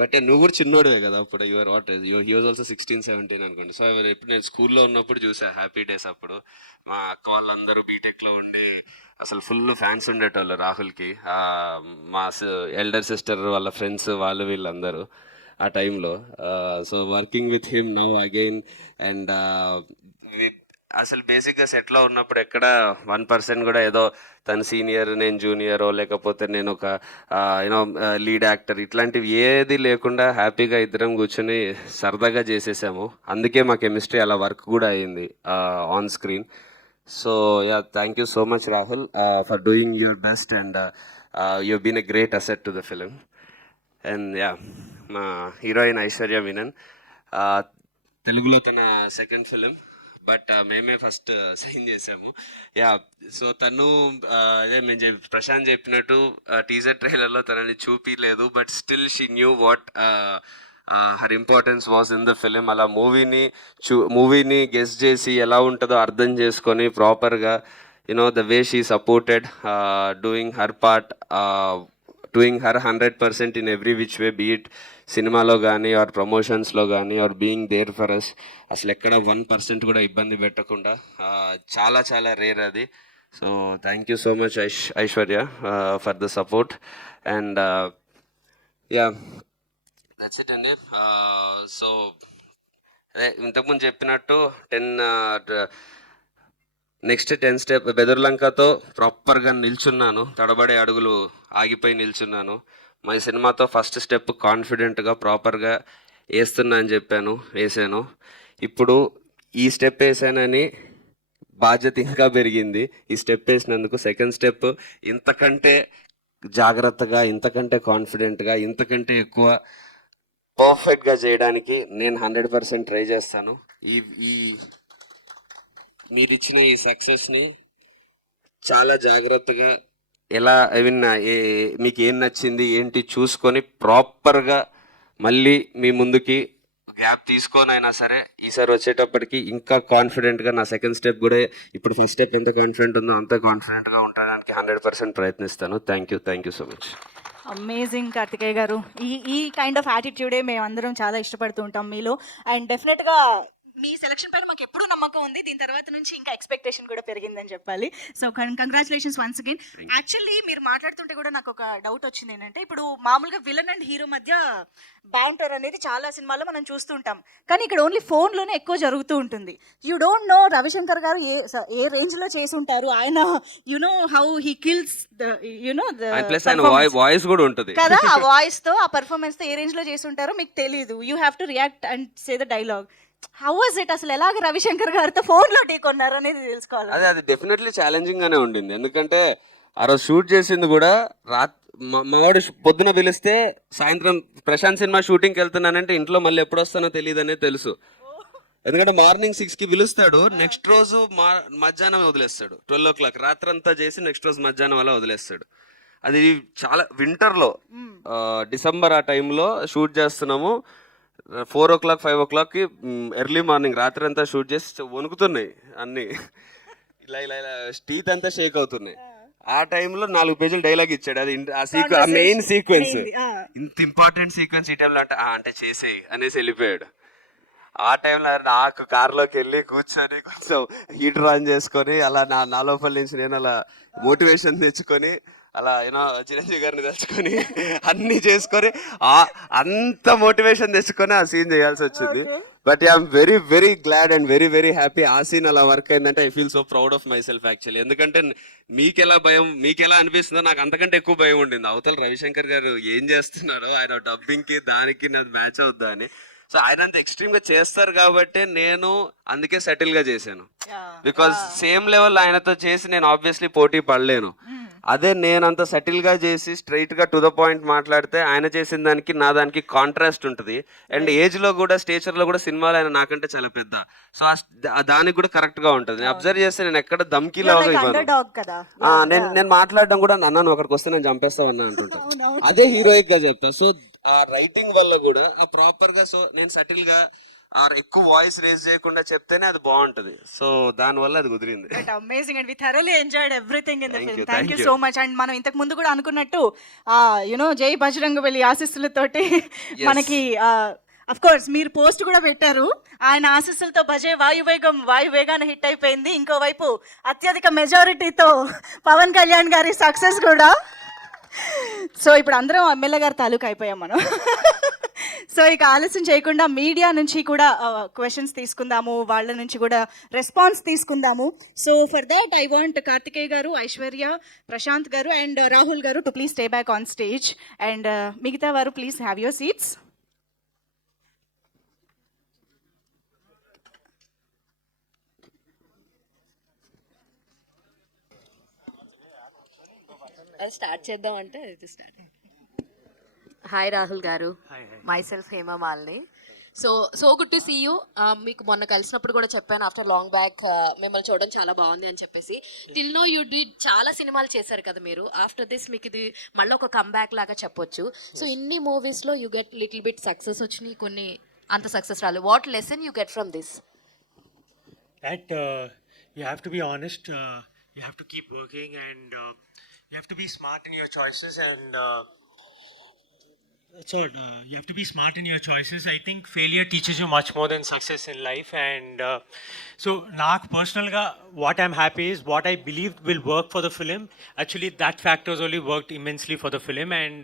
బట్ నువ్వు కూడా చిన్నోడివే కదా అప్పుడు, your what he was also 16-17 అనుకోండి. సో ఎప్పుడు నేను స్కూల్లో ఉన్నప్పుడు చూసా హ్యాపీ డేస్. అప్పుడు మా అక్క వాళ్ళందరూ బీటెక్లో ఉండి అసలు ఫుల్ ఫ్యాన్స్ ఉండేటోళ్ళు రాహుల్కి. మా ఎల్డర్ సిస్టర్ వాళ్ళ ఫ్రెండ్స్ వాళ్ళు వీళ్ళందరూ ఆ టైంలో. So working with him now again. And అసలు బేసిక్గా సెట్లో ఉన్నప్పుడు ఎక్కడ 1% కూడా ఏదో తను సీనియర్ నేను జూనియరో లేకపోతే నేను ఒక యూనో లీడ్ యాక్టర్ ఇట్లాంటివి ఏది లేకుండా హ్యాపీగా ఇద్దరం కూర్చొని సరదాగా చేసేసాము. అందుకే మా కెమిస్ట్రీ అలా వర్క్ కూడా అయ్యింది on screen. So yeah thank you so much Rahul for doing your best. And you been a great asset to the film. And yeah మా హీరోయిన్ ఐశ్వర్య మీనన్, తెలుగులో తన సెకండ్ ఫిలిం, బట్ మేమే ఫస్ట్ సైన్ చేసాము. Yeah so తను అదే మేము ప్రశాంత్ చెప్పినట్టు టీజర్ ట్రైలర్లో తనని చూపించలేదు, but still she knew what her importance was in the film. అలా మూవీని గెస్ చేసి ఎలా ఉంటుందో అర్థం చేసుకొని ప్రాపర్గా you know the way she supported, doing her part, doing her 100% in every which way, be it సినిమాలో కానీ ఆర్ ప్రమోషన్స్లో కానీ or being there for us. అసలు ఎక్కడ 1% కూడా ఇబ్బంది పెట్టకుండా చాలా చాలా రేర్ అది. So thank you so much Aishwarya for the support. And yeah that's it అండి. సో అదే ఇంతకుముందు చెప్పినట్టు నెక్స్ట్ 10 స్టెప్ బెదర్లంకతో ప్రాపర్గా నిల్చున్నాను, తడబడే అడుగులు ఆగిపోయి నిల్చున్నాను. మా సినిమాతో ఫస్ట్ స్టెప్ కాన్ఫిడెంట్గా ప్రాపర్గా వేస్తున్నా అని చెప్పాను, వేసాను. ఇప్పుడు ఈ స్టెప్ వేసానని బాధ్యత ఇంకా పెరిగింది. ఈ స్టెప్ వేసినందుకు సెకండ్ స్టెప్ ఇంతకంటే జాగ్రత్తగా, ఇంతకంటే కాన్ఫిడెంట్గా, ఇంతకంటే ఎక్కువ పర్ఫెక్ట్గా చేయడానికి నేను 100% ట్రై చేస్తాను. ఈ మీరు ఇచ్చిన ఈ సక్సెస్ని చాలా జాగ్రత్తగా ఎలా ఐ మీన్ మీకు ఏం నచ్చింది ఏంటి చూసుకొని ప్రాపర్గా మళ్ళీ మీ ముందుకి గ్యాప్ తీసుకొని అయినా సరే ఈసారి వచ్చేటప్పటికి ఇంకా కాన్ఫిడెంట్గా నా సెకండ్ స్టెప్ కూడా ఇప్పుడు ఫస్ట్ స్టెప్ ఎంత కాన్ఫిడెంట్ ఉందో అంత కాన్ఫిడెంట్గా ఉండడానికి 100% ప్రయత్నిస్తాను. Thank you so much. Amazing Karthikeya garu. ఈ కైండ్ ఆఫ్ యాటిట్యూడే మేము అందరం చాలా ఇష్టపడుతూ ఉంటాం మీలో. అండ్ డెఫినెట్గా మీ సెలక్షన్ పైన మాకు ఎప్పుడూ నమ్మకం ఉంది. దీని తర్వాత నుంచి ఇంకా ఎక్స్పెక్టేషన్ కూడా పెరిగిందని చెప్పాలి. So congratulations once again. Actually మీరు మాట్లాడుతుంటే కూడా నాకు ఒక డౌట్ వచ్చింది ఏంటంటే, ఇప్పుడు మామూలుగా విలన్ అండ్ హీరో మధ్య బ్యాంటర్ అనేది చాలా సినిమాల్లో మనం చూస్తుంటాం, కానీ ఇక్కడ ఓన్లీ ఫోన్లోనే ఎక్కువ జరుగుతూ ఉంటుంది. యూ డోంట్ నో రవిశంకర్ గారు ఏ రేంజ్లో చేసి ఉంటారు. ఆయన you know how he kills plus ఆయన వాయిస్ కూడా ఉంటుంది కదా, ఆ వాయిస్తో ఆ పర్ఫార్మెన్స్తో ఏ రేంజ్లో చేసి ఉంటారో మీకు తెలీదు. You have to react and say the dialogue. How was it? అసలు ఎలాగ రవిశంకర్ గారితో ఫోన్లో టీ కొన్నారు అనేది తెలుసుకోవాలి. అది డెఫినెట్లీ ఛాలెంజింగ్ గానే ఉండింది. ఎందుకంటే ఆ రోజు షూట్ చేసింది కూడా మావాడు పొద్దున పిలిస్తే సాయంత్రం ప్రశాంత్ సినిమా షూటింగ్కి వెళ్తున్నానంటే ఇంట్లో మళ్ళీ ఎప్పుడు వస్తానో తెలియదనే తెలుసు. ఎందుకంటే మార్నింగ్ 6కి పిలుస్తాడు, నెక్స్ట్ రోజు మధ్యాహ్నం వదిలేస్తాడు. 12 o'clock రాత్రంతా చేసి నెక్స్ట్ రోజు మధ్యాహ్నం అలా వదిలేస్తాడు. అది చాలా వింటర్లో డిసెంబర్ ఆ టైంలో షూట్ చేస్తున్నాము. 4 o'clock 5 o'clockకి ఎర్లీ మార్నింగ్ రాత్రి అంతా షూట్ చేసి వణుకుతున్నాయి అన్నీ, ఇలా ఇలా ఇలా టీత్ అంతా షేక్ అవుతున్నాయి. ఆ టైంలో 4 పేజీలు డైలాగ్ ఇచ్చాడు. అది ఆ మెయిన్ సీక్వెన్స్, ఇంత ఇంపార్టెంట్ సీక్వెన్స్ ఈ టైంలో అంటే చేసేయి అనేసి వెళ్ళిపోయాడు. ఆ టైంలో నాకు కార్లోకి వెళ్ళి కూర్చొని కొంచెం హీటర్ ఆన్ చేసుకొని అలా నా లోపల నుంచి నేను అలా మోటివేషన్ తెచ్చుకొని అలా యూనో చిరంజీవి గారిని తెచ్చుకొని అన్నీ చేసుకొని అంత మోటివేషన్ తెచ్చుకొని ఆ సీన్ చేయాల్సి వచ్చింది. But I'm very very glad and very very happy ఆ సీన్ అలా వర్క్ అయిందంటే. I feel so proud of my self actually. ఎందుకంటే మీకెలా అనిపిస్తుందో నాకు అంతకంటే ఎక్కువ భయం ఉండింది. అవతల రవిశంకర్ గారు ఏం చేస్తున్నారో, ఆయన డబ్బింగ్కి దానికి నాది మ్యాచ్ అవుద్దా అని. సో ఆయన అంత ఎక్స్ట్రీమ్ గా చేస్తారు కాబట్టి నేను అందుకే సెటిల్ గా చేశాను. బికాస్ సేమ్ లెవెల్ ఆయనతో చేసి నేను ఆబ్వియస్లీ పోటీ పడలేను. అదే నేను అంత సటిల్గా చేసి స్ట్రైట్గా టు ద పాయింట్ మాట్లాడితే ఆయన చేసిన దానికి నా దానికి కాంట్రాస్ట్ ఉంటుంది. అండ్ ఏజ్లో కూడా స్టేచర్లో కూడా సినిమాలో ఆయన నాకంటే చాలా పెద్ద. సో దానికి కూడా కరెక్ట్గా ఉంటుంది. నేను అబ్జర్వ్ చేస్తే నేను ఎక్కడ దమ్కిలాగా ఇవ్వను. అండర్డాగ్ కదా. నేను మాట్లాడడం కూడా అన్న నువ్వు అక్కడికి వస్తే నేను చంపేస్తావని అంటుంటాను. అదే హీరోయిక్ గా చెప్తా. సో ఆ రైటింగ్ వల్ల కూడా ఆ ప్రాపర్ గా, సో నేను సటిల్ గా ఎక్కువ వాయిస్ రేజ్ చేయకుండా చెప్తేనే అది బాగుంటది. సో దాని వల్ల అది కుదిరింది. Amazing and we thoroughly enjoyed everything in the Thank film. you, thank you thank so much. And మనం ఇంతకు ముందు కూడా అనుకున్నట్టు జై బజరంగబలి ఆశీస్సులతోటి మనకి అఫ్ కోర్స్ మీరు పోస్ట్ కూడా పెట్టారు. ఆయన ఆశీస్సులతో భజే వాయువేగాన హిట్ అయిపోయింది. ఇంకోవైపు అత్యధిక మెజారిటీతో పవన్ కళ్యాణ్ గారి సక్సెస్ కూడా. సో ఇప్పుడు అందరం ఎమ్మెల్యే గారి తాలూకా అయిపోయాం మనం. సో ఇక ఆలస్యం చేయకుండా మీడియా నుంచి కూడా క్వశ్చన్స్ తీసుకుందాము, వాళ్ళ నుంచి కూడా రెస్పాన్స్ తీసుకుందాము. So for that I want Karthikeya garu, Aishwarya, Prashant garu and Rahul garu to please stay back on stage. And మిగతా వారు ప్లీజ్ హ్యావ్ యువర్ సీట్స్. అది స్టార్ట్ చేద్దాం అంటే ఇది start. Hi Rahul garu, myself Hemamalini. So good to see you. మీకు మొన్న కలిసినప్పుడు కూడా చెప్పాను, ఆఫ్టర్ లాంగ్ బ్యాక్ మిమ్మల్ని చూడడం చాలా బాగుంది అని చెప్పేసి. టిల్ నో యూ డిడ్ చాలా సినిమాలు చేశారు కదా మీరు. ఆఫ్టర్ దిస్ మీకు ఇది మళ్ళీ ఒక కమ్బ్యాక్ లాగా చెప్పొచ్చు. సో ఇన్ని మూవీస్లో you get little bit success వచ్చినాయి, కొన్ని అంత సక్సెస్ రాలేదు. What lesson you get from this? That you have to be honest, you have to keep working, and you have to be smart in your choices, and that's all. You have to be smart in your choices. I think failure teaches you much more than success in life, and so నాకు personalగా what I'm happy is what I believed will work for the film. Actually, that factors only worked immensely for the film, and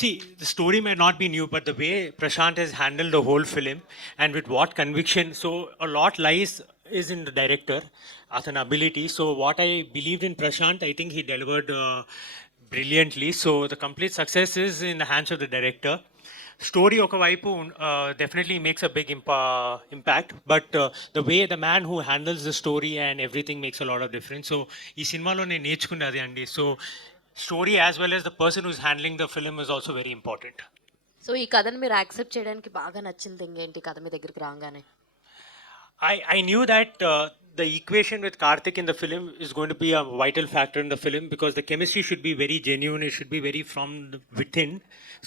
see, the story may not be new, but the way Prashant has handled the whole film and with what conviction, so a lot lies is in the director as an ability. So what I believed in Prashant, I think he delivered brilliantly. So the complete success is in the hands of the director. Story okavaipu definitely makes a big impact, but the way the man who handles the story and everything makes a lot of difference. So ee cinema lo nenu nechukunnadi andi. So story as well as the person who's handling the film is also very important. So ఈ కథను మీరు accept చేయడానికి బాగా నచ్చిన thing ఏంటి కథ మీ దగ్గరికి రాగానే? I knew that the equation with Karthik in the film is going to be a vital factor in the film, because the chemistry should be very genuine, it should be very from within.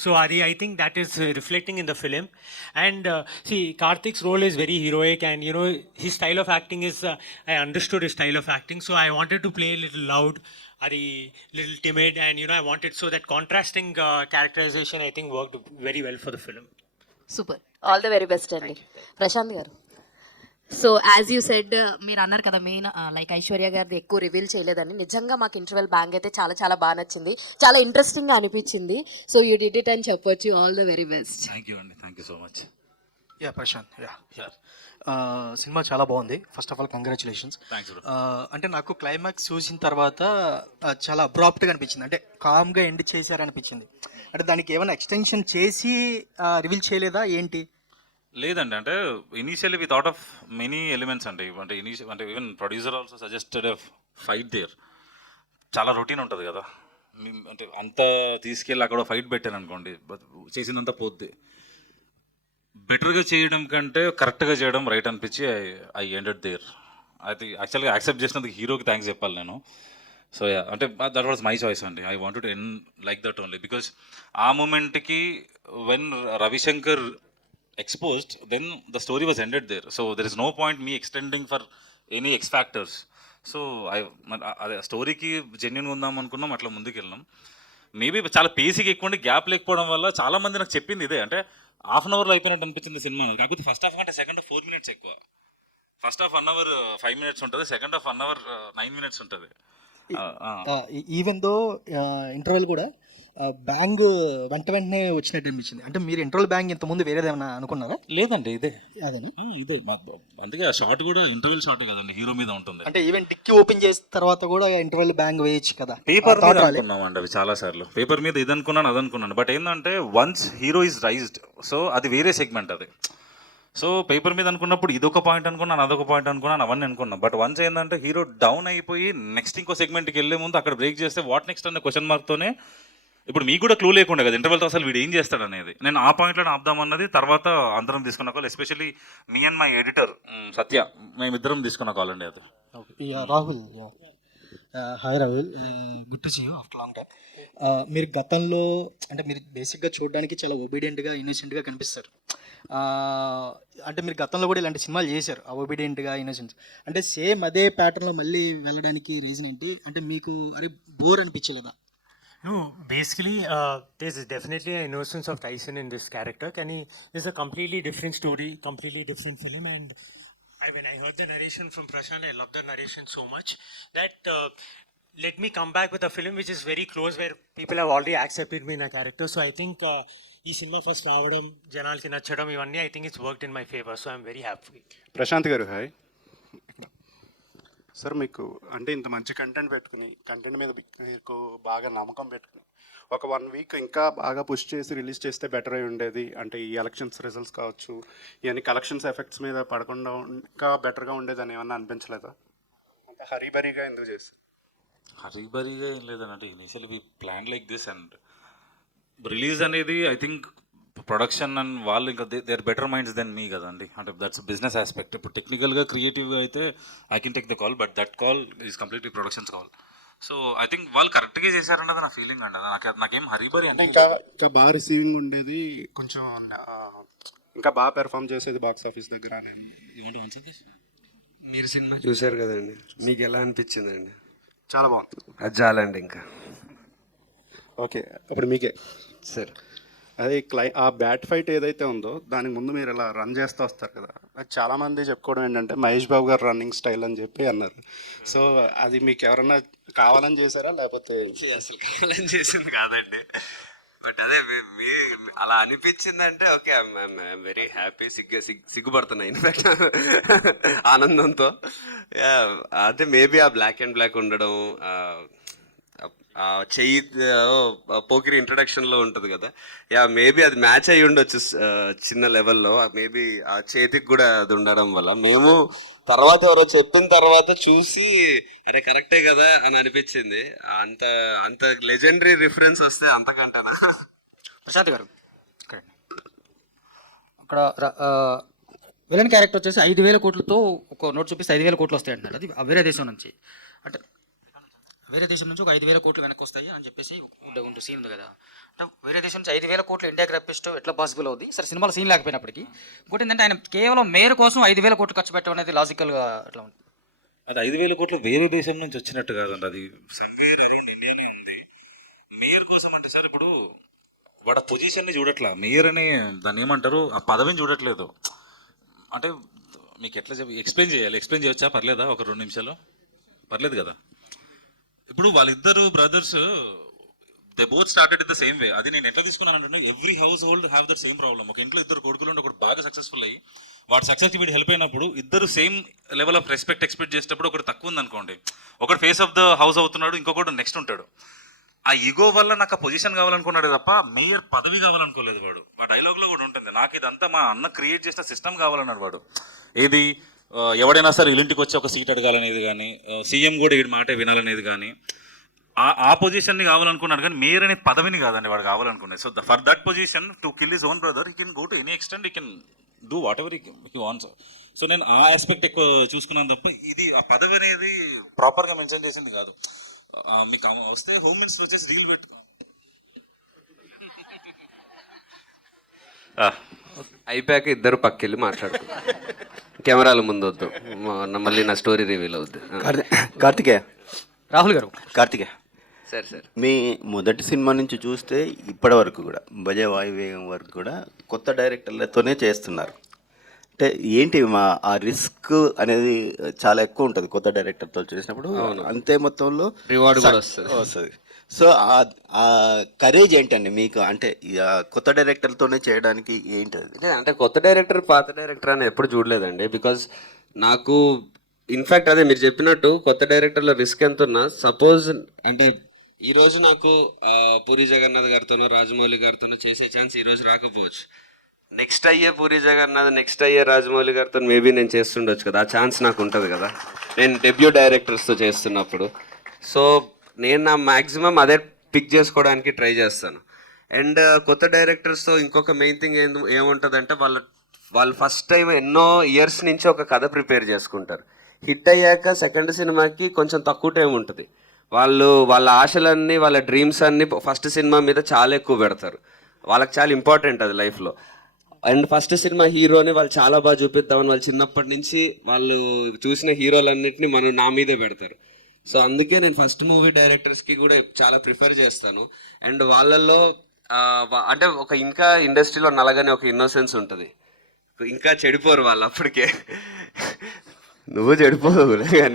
So I think that is reflecting in the film. And see, Karthik's role is very heroic, and you know, his style of acting is, I understood his style of acting, so I wanted to play a little loud, a little timid, and you know, I wanted, so that contrasting characterization I think worked very well for the film. Super, all the very best అండి. ప్రశాంత్ గారు, so as you said, మీరు అన్నారు కదా main like Aishwarya గారిది ఎక్కువ reveal చేయలేదని. నిజంగా మాకు ఇంటర్వెల్ బ్యాంగ్ అయితే చాలా చాలా బాగా నచ్చింది, చాలా ఇంట్రెస్టింగ్గా అనిపించింది. సో యూ డిడ్ ఇట్ అని చెప్పొచ్చు. All the very best. Thank you అండి, thank you so much. Ya Prashanth, ya సినిమా చాలా బాగుంది. First of all congratulations. Thanks bro. అంటే నాకు క్లైమాక్స్ చూసిన తర్వాత చాలా అబ్రాప్ట్గా అనిపించింది. అంటే కామ్గా ఎండ్ చేశారనిపించింది. అంటే దానికి ఏమైనా ఎక్స్టెన్షన్ చేసి రివీల్ చేయలేదా ఏంటి? లేదండి, అంటే initially we thought of many elements అండి. అంటే అంటే even producer also suggested fight there. చాలా రొటీన్ ఉంటుంది కదా, అంటే అంత తీసుకెళ్ళి అక్కడ ఫైట్ పెట్టాను అనుకోండి, చేసినంత పోద్ది. బెటర్గా చేయడం కంటే కరెక్ట్గా చేయడం రైట్ అనిపించి ఐ ఎండెడ్ దేర్. అది యాక్చువల్గా యాక్సెప్ట్ చేసినందుకు హీరోకి థ్యాంక్స్ చెప్పాలి నేను. సో యా, అంటే దట్ వాజ్ మై చాయిస్ అండి. I wanted to end like that only, because ఆ మూమెంట్కి when Ravishankar exposed, then the story was ended there. So there is no point me extending for any X factors. So అదే స్టోరీకి జెన్యున్గా ఉందాం అనుకున్నాం, అట్లా ముందుకు వెళ్ళాం. మేబీ చాలా పేసీకి ఎక్కువ గ్యాప్ లేకపోవడం వల్ల చాలా మంది నాకు చెప్పింది ఇదే, అంటే హాఫ్ అన్ అవర్లో అయిపోయినట్టు అనిపించింది సినిమా. కాకపోతే ఫస్ట్ హాఫ్ కంటే సెకండ్ హాఫ్ 4 minutes ఎక్కువ. ఫస్ట్ హాఫ్ 1 hour 5 minutes ఉంటుంది, సెకండ్ హాఫ్ 1 hour 9 minutes ఉంటుంది. ఈవెన్ దో ఇంటర్వెల్ కూడా బ్యాంగ్ వెంటనే వచ్చినట్టు అనిపించింది. అంటే మీరు ఇంటర్వల్ బ్యాంగ్ ఇంతకుముందు వేరేదేమన్నా అనుకున్నారా? లేదండి, ఇదే అదేనా? ఇదే. అందుకే ఆ షార్ట్ కూడా ఇంటర్వెల్ షార్ట్ కదండి, హీరో మీద ఉంటుంది. అంటే ఈవెన్ డిక్కీ ఓపెన్ చేసిన తర్వాత కూడా ఇంటర్వల్ బ్యాంగ్ వేయచ్చు కదా. పేపర్ మీద అనుకున్నామండి అవి చాలా సార్లు. పేపర్ మీద ఇది అనుకున్నాను, అది అనుకున్నాను. బట్ ఏంటంటే once hero is raised, so అది వేరే సెగ్మెంట్ అది. సో పేపర్ మీద అనుకున్నప్పుడు ఇదొక పాయింట్ అనుకున్నాను, అదొక పాయింట్ అనుకున్నాను, అవన్నీ అనుకున్నాను. బట్ వన్స్ ఏంటంటే హీరో డౌన్ అయిపోయి నెక్స్ట్ ఇంకో సెగ్మెంట్కి వెళ్ళే ముందు అక్కడ బ్రేక్ చేస్తే వాట్ నెక్స్ట్ అనే క్వశ్చన్ మార్క్తోనే ఇప్పుడు మీకు కూడా క్లూ లేకుండా కదా ఇంటర్వెల్తో అసలు వీడు ఏం చేస్తాడు అనేది. నేను ఆ పాయింట్లో ఆపుదామన్నది తర్వాత అందరం తీసుకున్న call, especially me and my editor Satya, మేమిద్దరం తీసుకున్న కాల్ అండి అది. Rahul, hi Rahul, good to see you after long time. మీరు గతంలో అంటే మీరు బేసిక్గా చూడడానికి చాలా ఒబీడియంట్గా ఇన్నోసెంట్గా కనిపిస్తారు. అంటే మీరు గతంలో కూడా ఇలాంటి సినిమాలు చేశారు, ఒబీడియంట్గా ఇన్నోసెంట్. అంటే సేమ్ అదే ప్యాటర్న్లో మళ్ళీ వెళ్ళడానికి రీజన్ ఏంటి? అంటే మీకు అరే బోర్ అనిపించలేదా? No, basically, there's definitely an innocence of Tyson in this character. It's a completely different story, completely different film. And when I heard the narration from Prashant, I loved the narration so much that let me come back with a film which is very close, where people have already accepted me in a character. So I think ఈ సినిమా first రావడం, జనాలకి నచ్చడం, ఇవన్నీ I think it's worked in my favor. So I'm very happy. Prashanth గారు hi sir. మీకు అంటే ఇంత మంచి కంటెంట్ పెట్టుకుని, కంటెంట్ మీద మీకు బాగా నమ్మకం పెట్టుకుని ఒక 1 వీక్ ఇంకా బాగా పుష్ చేసి రిలీజ్ చేస్తే బెటర్ అయి ఉండేది. అంటే ఈ ఎలక్షన్స్ రిజల్ట్స్ కావచ్చు, ఇవన్నీ కలెక్షన్స్ ఎఫెక్ట్స్ మీద పడకుండా ఇంకా బెటర్గా ఉండేది అని ఏమన్నా అనిపించలేదా? అంటే హరీబరీగా ఎందుకు చేస్తారు? హరీబరీగా ఏం లేదనంటే initial we plan like this and release అనేది ఐ థింక్ ప్రొడక్షన్ అండ్ వాళ్ళు ఇంకా they are better minds than me కదండి. అంటే దట్స్ బిజినెస్ ఆస్పెక్ట్. ఇప్పుడు టెక్నికల్గా క్రియేటివ్గా అయితే I can take the call, but that call is completely productions call. So I think వాళ్ళు కరెక్ట్గా చేశారన్నది నా ఫీలింగ్ అండి. నాకేం హరీబరీ అంటే ఇంకా బాగా రిసీవింగ్ ఉండేది, కొంచెం ఇంకా బాగా పెర్ఫామ్ చేసేది బాక్స్ ఆఫీస్ దగ్గర అనేది. మీరు సినిమా చూశారు కదండి, మీకు ఎలా అనిపించిందండి? చాలా బాగుంది. అది చాలండి ఇంకా. ఓకే, అప్పుడు మీకే సార్ అదే ఆ బ్యాట్ ఫైట్ ఏదైతే ఉందో దానికి ముందు మీరు ఇలా రన్ చేస్తూ వస్తారు కదా, అది చాలామంది చెప్పుకోవడం ఏంటంటే మహేష్ బాబు గారు రన్నింగ్ స్టైల్ అని చెప్పి అన్నారు. సో అది మీకు ఎవరన్నా కావాలని చేశారా లేకపోతే? అసలు కావాలని చేసింది కాదండి, బట్ అదే అలా అనిపించిందంటే ఓకే, ఐఎమ్ వెరీ హ్యాపీ. సిగ్గుపడుతున్నా ఇన్ఫాక్ట్ ఆనందంతో. అంటే మేబీ ఆ బ్లాక్ అండ్ బ్లాక్ ఉండడం, చెయ్యి పోకిరి ఇంట్రడక్షన్లో ఉంటుంది కదా, మేబీ అది మ్యాచ్ అయ్యి ఉండొచ్చు చిన్న లెవెల్లో. మేబీ ఆ చేతికి కూడా అది ఉండడం వల్ల మేము తర్వాత ఎవరో చెప్పిన తర్వాత చూసి అరే కరెక్టే కదా అని అనిపించింది. అంత అంత లెజెండరీ రిఫరెన్స్ వస్తే అంతకంటేనా. ప్రశాంత్ గారు, అక్కడ విలన్ క్యారెక్టర్ వచ్చేసి 5,000 కోట్లతో ఒక నోట్ చూపిస్తే 5,000 కోట్లు వస్తాయి అంటారు. అది వేరే దేశం నుంచి, అంటే వేరే దేశం నుంచి ఒక 5,000 కోట్లు వెనక్కి వస్తాయి అని చెప్పేసి ఉండే సీన్ ఉంది కదా. అంటే వేరే దేశం నుంచి 5,000 కోట్లు ఇండియాకి రప్పిస్తూ ఎట్లా పాసిబుల్ అవుతుంది? సరే సినిమాలో సీన్ లేకపోయినప్పటికీ ఇంకోటి ఏంటంటే ఆయన కేవలం మేయర్ కోసం 5,000 కోట్లు ఖర్చు పెట్టడం అనేది లాజికల్గా ఎట్లా ఉంది? అది 5,000 కోట్లు వేరే దేశం నుంచి వచ్చినట్టు కాదండి, అది సమ్వేర్ అరౌండ్ ఇండియానే ఉంది. మేయర్ కోసం అంటే సార్ ఇప్పుడు వాడు ఆ పొజిషన్ని చూడట్లా, మేయర్ అని దాన్ని ఏమంటారు ఆ పదవిని చూడట్లేదు. అంటే మీకు ఎట్లా ఎక్స్ప్లెయిన్ చేయొచ్చా? పర్లేదా? ఒక 2 నిమిషాలు పర్లేదు కదా. ఇప్పుడు వాళ్ళిద్దరు brothers they both started in the same way. అది నేను ఎట్లా తీసుకున్నానంటే every household have the same problem. ఒక ఇంట్లో 2 కొడుకులు ఉండి ఒకటి బాగా సక్సెస్ఫుల్ అయ్యి వాడు సక్సెస్కి వీడు హెల్ప్ అయినప్పుడు ఇద్దరు same level of respect expect చేసేటప్పుడు ఒకటి తక్కువ ఉంది అనుకోండి, ఒకటి ఫేస్ ఆఫ్ ద హౌస్ అవుతున్నాడు, ఇంకొకటి నెక్స్ట్ ఉంటాడు. ఆ ఈగో వల్ల నాకు ఆ పొజిషన్ కావాలనుకున్నాడు తప్ప మేయర్ పదవి కావాలనుకోలేదు. వాడు ఆ డైలాగ్లో కూడా ఉంటుంది, నాకు ఇదంతా మా అన్న క్రియేట్ చేసిన సిస్టమ్ కావాలన్నాడు వాడు. ఏది ఎవడైనా సరే ఇల్లింటికి వచ్చి ఒక సీట్ అడగాలనేది కానీ, సీఎం కూడా వీడి మాట వినాలనేది కానీ, ఆ పొజిషన్ని కావాలనుకున్నాడు కానీ మేయర్ అనే పదవిని కాదండి వాడు కావాలనుకునేది. So for that position to kill his own brother he can go to any extent, he can do whatever he wants. So నేను ఆ ఆస్పెక్ట్ ఎక్కువ చూసుకున్నాను తప్ప ఇది ఆ పదవి అనేది ప్రాపర్గా మెన్షన్ చేసింది కాదు. మీకు వస్తే హోమ్ మినిస్టర్ వచ్చేసి రీల్ పెట్టుకో. అయిపోయాక ఇద్దరు పక్కెళ్ళి మాట్లాడుకో, కెమెరాల ముందు వద్దు, మళ్ళీ నా స్టోరీ రివీల్ అవుద్ది. కార్తికేయ, రాహుల్ గారు, కార్తికేయ సరే మీ మొదటి సినిమా నుంచి చూస్తే ఇప్పటి వరకు కూడా భజే వాయువేగం వరకు కూడా కొత్త డైరెక్టర్లతోనే చేస్తున్నారు. అంటే ఏంటి ఆ రిస్క్ అనేది చాలా ఎక్కువ ఉంటుంది కొత్త డైరెక్టర్తో చేసినప్పుడు, అంతే మొత్తంలో రివార్డ్ కూడా వస్తుంది. సో ఆ కరేజ్ ఏంటండి మీకు? అంటే కొత్త డైరెక్టర్తోనే చేయడానికి ఏంటి? అంటే కొత్త డైరెక్టర్ పాత డైరెక్టర్ అని ఎప్పుడు చూడలేదండి. బికాజ్ నాకు ఇన్ఫ్యాక్ట్ అదే మీరు చెప్పినట్టు కొత్త డైరెక్టర్లో రిస్క్ ఎంత ఉన్నా, సపోజ్ అంటే ఈరోజు నాకు పూరి జగన్నాథ్ గారితోనో రాజమౌళి గారితోనో చేసే ఛాన్స్ ఈరోజు రాకపోవచ్చు. నెక్స్ట్ అయ్యే పూరి జగన్నాథ్, నెక్స్ట్ అయ్యే రాజమౌళి గారితో మేబీ నేను చేస్తుండొచ్చు కదా, ఆ ఛాన్స్ నాకు ఉంటుంది కదా నేను డెబ్యూ డైరెక్టర్స్తో చేస్తున్నప్పుడు. సో నేను నా మ్యాక్సిమం అదే పిక్ చేసుకోవడానికి ట్రై చేస్తాను. అండ్ కొత్త డైరెక్టర్స్తో ఇంకొక మెయిన్ థింగ్ ఏముంటుందంటే వాళ్ళు ఫస్ట్ టైం ఎన్నో ఇయర్స్ నుంచి ఒక కథ ప్రిపేర్ చేసుకుంటారు. హిట్ అయ్యాక సెకండ్ సినిమాకి కొంచెం తక్కువ టైం ఉంటుంది. వాళ్ళ ఆశలన్నీ, వాళ్ళ డ్రీమ్స్ అన్నీ ఫస్ట్ సినిమా మీద చాలా ఎక్కువ పెడతారు. వాళ్ళకి చాలా ఇంపార్టెంట్ అది లైఫ్లో. అండ్ ఫస్ట్ సినిమా హీరోని వాళ్ళు చాలా బాగా చూపిద్దామని వాళ్ళు చిన్నప్పటి నుంచి వాళ్ళు చూసిన హీరోలన్నింటినీ నా మీదే పెడతారు. సో అందుకే నేను ఫస్ట్ మూవీ డైరెక్టర్స్కి కూడా చాలా ప్రిఫర్ చేస్తాను. అండ్ వాళ్ళల్లో అంటే ఇంకా ఇండస్ట్రీలో నలగని ఒక ఇన్నోసెన్స్ ఉంటుంది. ఇంకా చెడిపోరు వాళ్ళు అప్పటికే. నువ్వు చెడిపోదు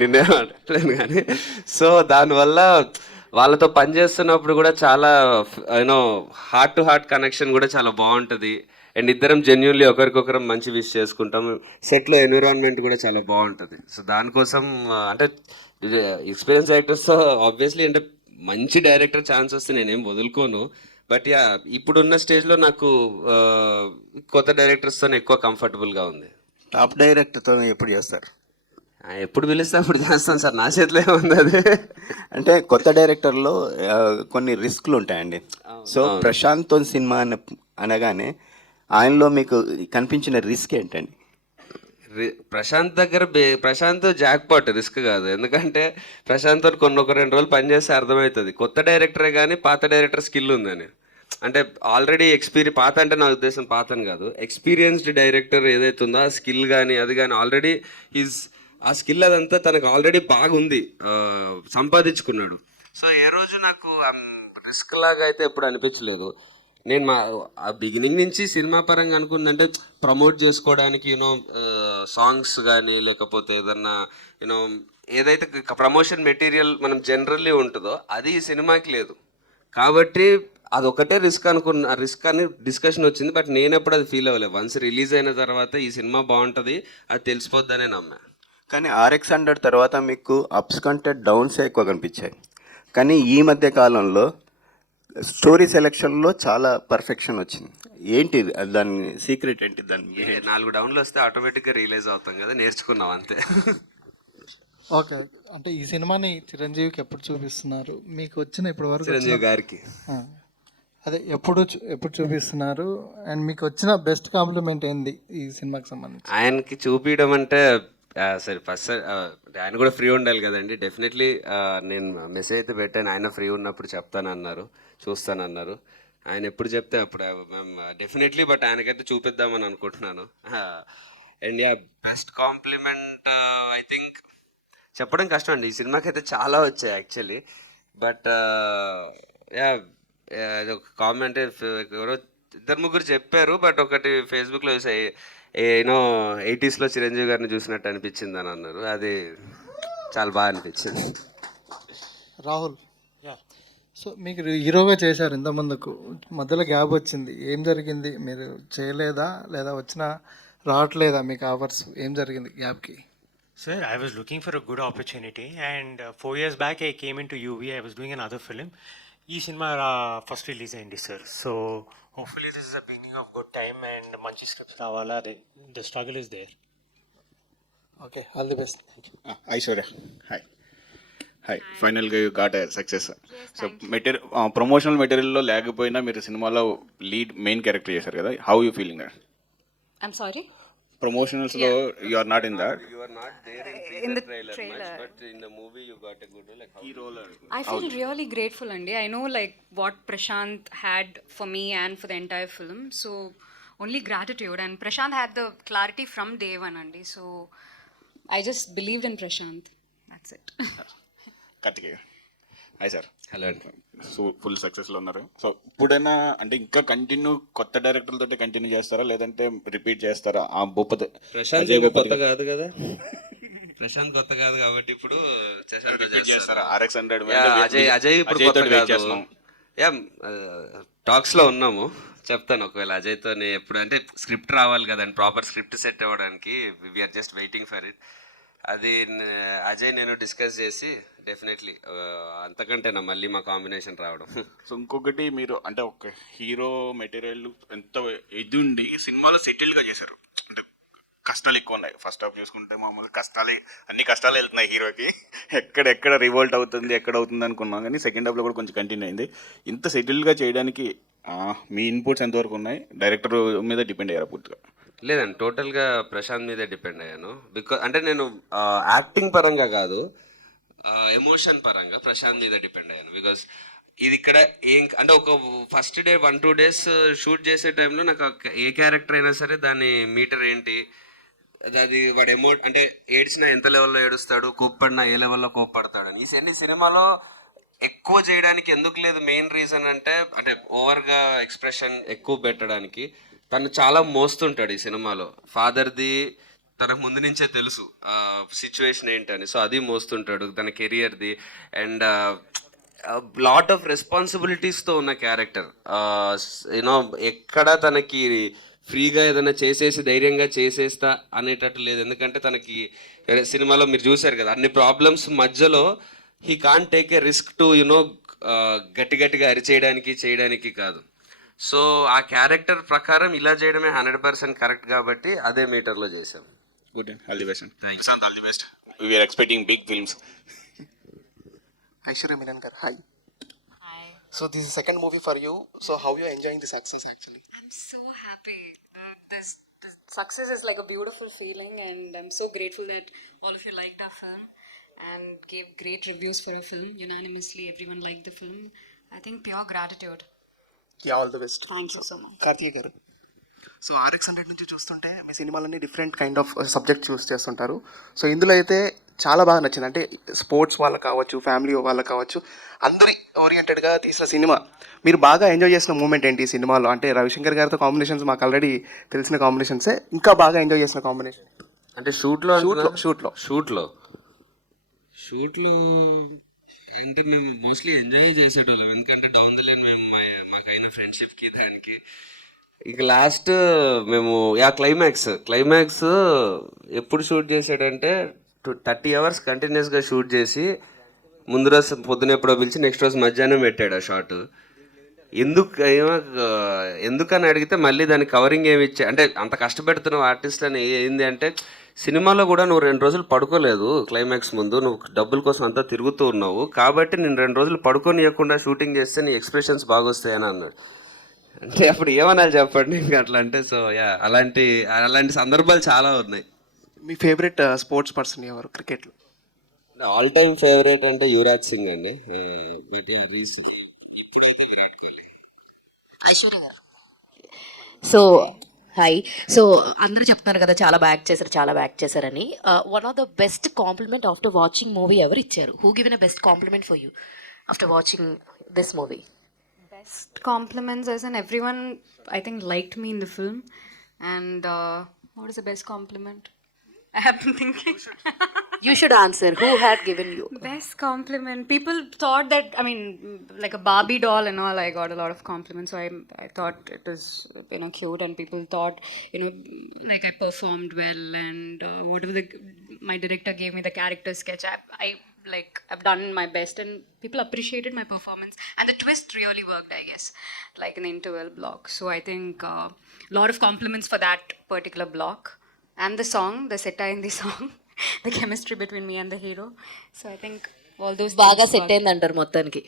నిన్నే అంటలేను కానీ. సో దానివల్ల వాళ్ళతో పనిచేస్తున్నప్పుడు కూడా చాలా హార్ట్ టు హార్ట్ కనెక్షన్ కూడా చాలా బాగుంటుంది. అండ్ ఇద్దరం జెన్యున్లీ ఒకరికొకరం మంచి విష్ చేసుకుంటాం. సెట్లో ఎన్విరాన్మెంట్ కూడా చాలా బాగుంటుంది. సో దానికోసం అంటే ఎక్స్పీరియన్స్ డైరెక్టర్స్తో ఆబ్వియస్లీ అంటే మంచి డైరెక్టర్ ఛాన్స్ వస్తే నేనేం వదులుకోను. బట్ యా ఇప్పుడున్న స్టేజ్లో నాకు కొత్త డైరెక్టర్స్తో ఎక్కువ కంఫర్టబుల్గా ఉంది. టాప్ డైరెక్టర్తో ఎప్పుడు చేస్తారు? ఎప్పుడు పిలిస్తే అప్పుడు చేస్తాను సార్, నా చేతిలో ఏముంది అది. అంటే కొత్త డైరెక్టర్లో కొన్ని రిస్క్లు ఉంటాయండి. సో ప్రశాంత్ సినిమా అనగానే ఆయనలో మీకు కనిపించిన రిస్క్ ఏంటండి? ప్రశాంత్ జాక్పాట్ రిస్క్ కాదు. ఎందుకంటే ప్రశాంత్ ఒక 2 రోజులు పనిచేస్తే అర్థమవుతుంది కొత్త డైరెక్టరే కానీ పాత డైరెక్టర్ స్కిల్ ఉందని. అంటే ఆల్రెడీ పాత అంటే నా ఉద్దేశం పాతని కాదు, ఎక్స్పీరియన్స్డ్ డైరెక్టర్ ఏదైతే ఉందో ఆ స్కిల్ కానీ అది కానీ ఆల్రెడీ ఆ స్కిల్ అదంతా తనకు ఆల్రెడీ బాగుంది, సంపాదించుకున్నాడు. సో ఏ రోజు నాకు రిస్క్ లాగా అయితే ఎప్పుడు అనిపించలేదు. నేను బిగినింగ్ నుంచి సినిమా పరంగా అనుకుందంటే ప్రమోట్ చేసుకోవడానికి సాంగ్స్ కానీ లేకపోతే ఏదన్నా ఏదైతే ప్రమోషన్ మెటీరియల్ మనం జనరల్లీ ఉంటుందో అది ఈ సినిమాకి లేదు. కాబట్టి అదొకటే రిస్క్ అని డిస్కషన్ వచ్చింది. బట్ నేను ఎప్పుడు అది ఫీల్ అవ్వలేదు. వన్స్ రిలీజ్ అయిన తర్వాత ఈ సినిమా బాగుంటుంది అది తెలిసిపోద్దనే నమ్మా. కానీ RX100 తర్వాత మీకు అప్స్ కంటే డౌన్స్ ఎక్కువ కనిపించాయి. కానీ ఈ మధ్య కాలంలో స్టోరీ సెలెక్షన్లో చాలా పర్ఫెక్షన్ వచ్చింది. ఏంటి దాని సీక్రెట్ ఏంటి? దాన్ని 4 డౌన్లు వస్తే ఆటోమేటిక్గా రియలైజ్ అవుతాం కదా, నేర్చుకున్నాం అంతే. ఓకే, అంటే ఈ సినిమాని చిరంజీవికి ఎప్పుడు చూపిస్తున్నారు? మీకు వచ్చిన ఇప్పటి వరకు చిరంజీవి గారికి అదే ఎప్పుడు చూపిస్తున్నారు? అండ్ మీకు వచ్చిన బెస్ట్ కాంప్లిమెంట్ ఏంది ఈ సినిమాకి సంబంధించి? ఆయనకి చూపించడం అంటే సరే ఫస్ట్ ఆయన కూడా ఫ్రీ ఉండాలి కదండి. డెఫినెట్లీ నేను మెసేజ్ అయితే పెట్టాను, ఆయన ఫ్రీ ఉన్నప్పుడు చెప్తానన్నారు, చూస్తానన్నారు. ఆయన ఎప్పుడు చెప్తే అప్పుడు మేము డెఫినెట్లీ, బట్ ఆయనకైతే చూపిద్దామని అనుకుంటున్నాను. And yeah best compliment I think చెప్పడం కష్టం అండి. ఈ సినిమాకి అయితే చాలా వచ్చాయి యాక్చువల్లీ. బట్ యా ఒక కామెంట్ ఎవరో 2-3 చెప్పారు. బట్ ఒకటి ఫేస్బుక్లో చూసాయి, 80s చిరంజీవి గారిని చూసినట్టు అనిపించింది అని అన్నారు. అది చాలా బాగా అనిపించింది. రాహుల్, సో మీకు హీరోగా చేశారు ఇంతమందుకు, మధ్యలో గ్యాప్ వచ్చింది, ఏం జరిగింది? మీరు చేయలేదా లేదా రావట్లేదా మీకు ఆఫర్స్? ఏం జరిగింది గ్యాప్కి? Sir, I was looking for a good opportunity, and 4 years back I came into UV. I was doing another film. Ee cinema first release ayindi, sir. So hopefully this is the beginning of good time and manchi scripts ravala. The struggle is there. Okay, all the best. Aishwarya, hi. ఫైనల్గా you got success. So promotional మెటీరియల్లో లేకపోయినా మీరు సినిమాలో main character చేశారు కదా, how you feeling that? I'm sorry? ప్రమోషనల్స్లో you are not in that. You are not there In the trailer trailer. much, but in the movie you got a good key role. I feel really grateful, Andy. I know like what Prashant had for me and for the entire film. So only gratitude. And Prashant had the clarity from day one, Andy. So I just believed in Prashant. That's it. Karthikeya, hi sir. Hello అండి. So full సక్సెస్లో ఉన్నారు. So ఇప్పుడైనా అంటే ఇంకా కొత్త డైరెక్టర్లతో continue చేస్తారా లేదంటే repeat చేస్తారా? ఆ భూపతి ప్రశాంత్ కొత్త కాదు కదా, ప్రశాంత్ కొత్త కాదు కాబట్టి ఇప్పుడు చేస్తారా? RX100 అజయ్ ఇప్పుడు కొత్త కాదు. యా టాక్స్లో ఉన్నాము, చెప్తాను ఒకవేళ అజయ్తో ఎప్పుడు అంటే స్క్రిప్ట్ రావాలి కదండి, ప్రాపర్ స్క్రిప్ట్ సెట్ అవ్వడానికి. We're just waiting for it. అది అజయ్ నేను డిస్కస్ చేసి డెఫినెట్లీ అంతకంటే నా మళ్ళీ మా కాంబినేషన్ రావడం. సో ఇంకొకటి మీరు అంటే ఒక హీరో మెటీరియల్ ఎంత ఇది ఉండి సినిమాలో సెటిల్గా చేశారు. అంటే కష్టాలు ఎక్కువ ఉన్నాయి. ఫస్ట్ హాఫ్ చూసుకుంటే మామూలు అన్ని కష్టాలు వెళ్తున్నాయి హీరోకి. ఎక్కడ రివోల్ట్ అవుతుంది ఎక్కడ అవుతుంది అనుకున్నాం, కానీ సెకండ్ హాఫ్లో కూడా కొంచెం కంటిన్యూ అయింది. ఇంత సెటిల్గా చేయడానికి మీ ఇన్పుట్స్ ఎంతవరకు ఉన్నాయి? డైరెక్టర్ మీద డిపెండ్ అయ్యారా పూర్తిగా? లేదండి, టోటల్గా ప్రశాంత్ మీదే డిపెండ్ అయ్యాను. బికాజ్ అంటే నేను యాక్టింగ్ పరంగా కాదు, ఎమోషన్ పరంగా ప్రశాంత్ మీద డిపెండ్ అయ్యాను. బికాజ్ ఇది ఇక్కడ ఏం అంటే ఒక ఫస్ట్ డే 1-2 days షూట్ చేసే టైంలో నాకు ఏ క్యారెక్టర్ అయినా సరే దాని మీటర్ ఏంటి, అది వాడు అంటే ఏడ్చినా ఎంత లెవెల్లో ఏడుస్తాడు, కోప్పడినా ఏ లెవెల్లో కోప్పడతాడని ఈ సినిమాలో ఎక్కువ చేయడానికి ఎందుకు లేదు మెయిన్ రీజన్ అంటే ఓవర్గా ఎక్స్ప్రెషన్ ఎక్కువ పెట్టడానికి. తను చాలా మోస్తుంటాడు ఈ సినిమాలో. ఫాదర్ది తనకు ముందు నుంచే తెలుసు సిచ్యువేషన్ ఏంటని, సో అది మోస్తుంటాడు, తన కెరియర్ది. అండ్ లాట్ ఆఫ్ రెస్పాన్సిబిలిటీస్తో ఉన్న క్యారెక్టర్. యూనో ఎక్కడ తనకి ఫ్రీగా ఏదైనా చేసేసి ధైర్యంగా చేసేస్తా అనేటట్టు లేదు. ఎందుకంటే తనకి సినిమాలో మీరు చూశారు కదా, అన్ని ప్రాబ్లమ్స్ మధ్యలో he can't take a risk to గట్టిగా చేయడానికి కాదు. సో ఆ క్యారెక్టర్ ప్రకారం ఇలా చేయడమే 100% కరెక్ట్ కాబట్టి అదే మీటర్లో చేసాం. Good, all the best. Prashant, all the best. We're expecting big films. Aishwarya Menon gar, hi. Hi. So this is second movie for you. So how you are enjoying the success actually? I'm so happy. This success is like a beautiful feeling, and I'm so grateful that all of you liked our film and gave great reviews for our film. Unanimously, everyone liked the film. I think pure gratitude. Yeah, all the best. Thank you so much. Karthik గారు, so RX100 నుంచి చూస్తుంటే మీ సినిమాలన్నీ different kind of subject చూస్ చేస్తుంటారు. So ఇందులో అయితే చాలా బాగా నచ్చింది. అంటే స్పోర్ట్స్ వాళ్ళకి కావచ్చు, ఫ్యామిలీ వాళ్ళకి కావచ్చు, అందరి ఓరియంటెడ్గా తీసిన సినిమా. మీరు బాగా ఎంజాయ్ చేసిన మూమెంట్ ఏంటి ఈ సినిమాలో? అంటే రవిశంకర్ గారితో కాంబినేషన్స్ మాకు ఆల్రెడీ తెలిసిన కాంబినేషన్సే, ఇంకా బాగా ఎంజాయ్ చేసిన కాంబినేషన్ అంటే షూట్లో షూట్లో అంటే మేము మోస్ట్లీ ఎంజాయ్ చేసేటోళ్ళం. ఎందుకంటే డౌన్ ద లైన్ మేము మాకైన ఫ్రెండ్షిప్కి దానికి ఇక లాస్ట్ మేము క్లైమాక్స్ ఎప్పుడు షూట్ చేసాడంటే 30 hours కంటిన్యూస్గా షూట్ చేసి ముందు రోజు పొద్దున ఎప్పుడో పిలిచి నెక్స్ట్ రోజు మధ్యాహ్నం పెట్టాడు ఆ షాట్. ఎందుకని అడిగితే మళ్ళీ దానికి కవరింగ్ ఏమి ఇచ్చా అంటే అంత కష్టపెడుతున్నావు ఆర్టిస్ట్ అని ఏంది అంటే, సినిమాలో కూడా నువ్వు 2 రోజులు పడుకోలేదు క్లైమాక్స్ ముందు, నువ్వు డబ్బుల కోసం అంతా తిరుగుతూ ఉన్నావు కాబట్టి నేను 2 రోజులు పడుకోనియకుండా షూటింగ్ చేస్తే నీ ఎక్స్ప్రెషన్స్ బాగా వస్తాయని అన్నాడు. అంటే అప్పుడు ఏమనాలి చెప్పండి ఇంకా అట్లా అంటే. సో అలాంటి సందర్భాలు చాలా ఉన్నాయి. మీ ఫేవరెట్ స్పోర్ట్స్ పర్సన్ ఎవరు క్రికెట్లో? ఆల్ టైమ్ ఫేవరెట్ అంటే యువరాజ్ సింగ్ అండి. ఐశ్వర్య గారు, సో హాయ్. సో అందరూ చెప్తున్నారు కదా చాలా బ్యాక్ చేశారని. One of the best compliment after watching movie ఎవరు ఇచ్చారు? Who given a best compliment for you after watching this movie? Best compliments as in everyone, I think, liked me in the film. And what is the best compliment? I have been thinking. You should answer. Who had given you? Best compliment. People thought that, I mean, like a Barbie doll and all, I got a lot of compliments. So I thought it was, cute, and people thought, like I performed well, and whatever my director gave me the character sketch, I've done my best, and people appreciated my performance, and the twist really worked, I guess, like an interval block. So I think a lot of compliments for that particular block, and the song, the satire in the song, the chemistry between me and the hero. So I think all those బాగా set అయింది అంటారు మొత్తానికి.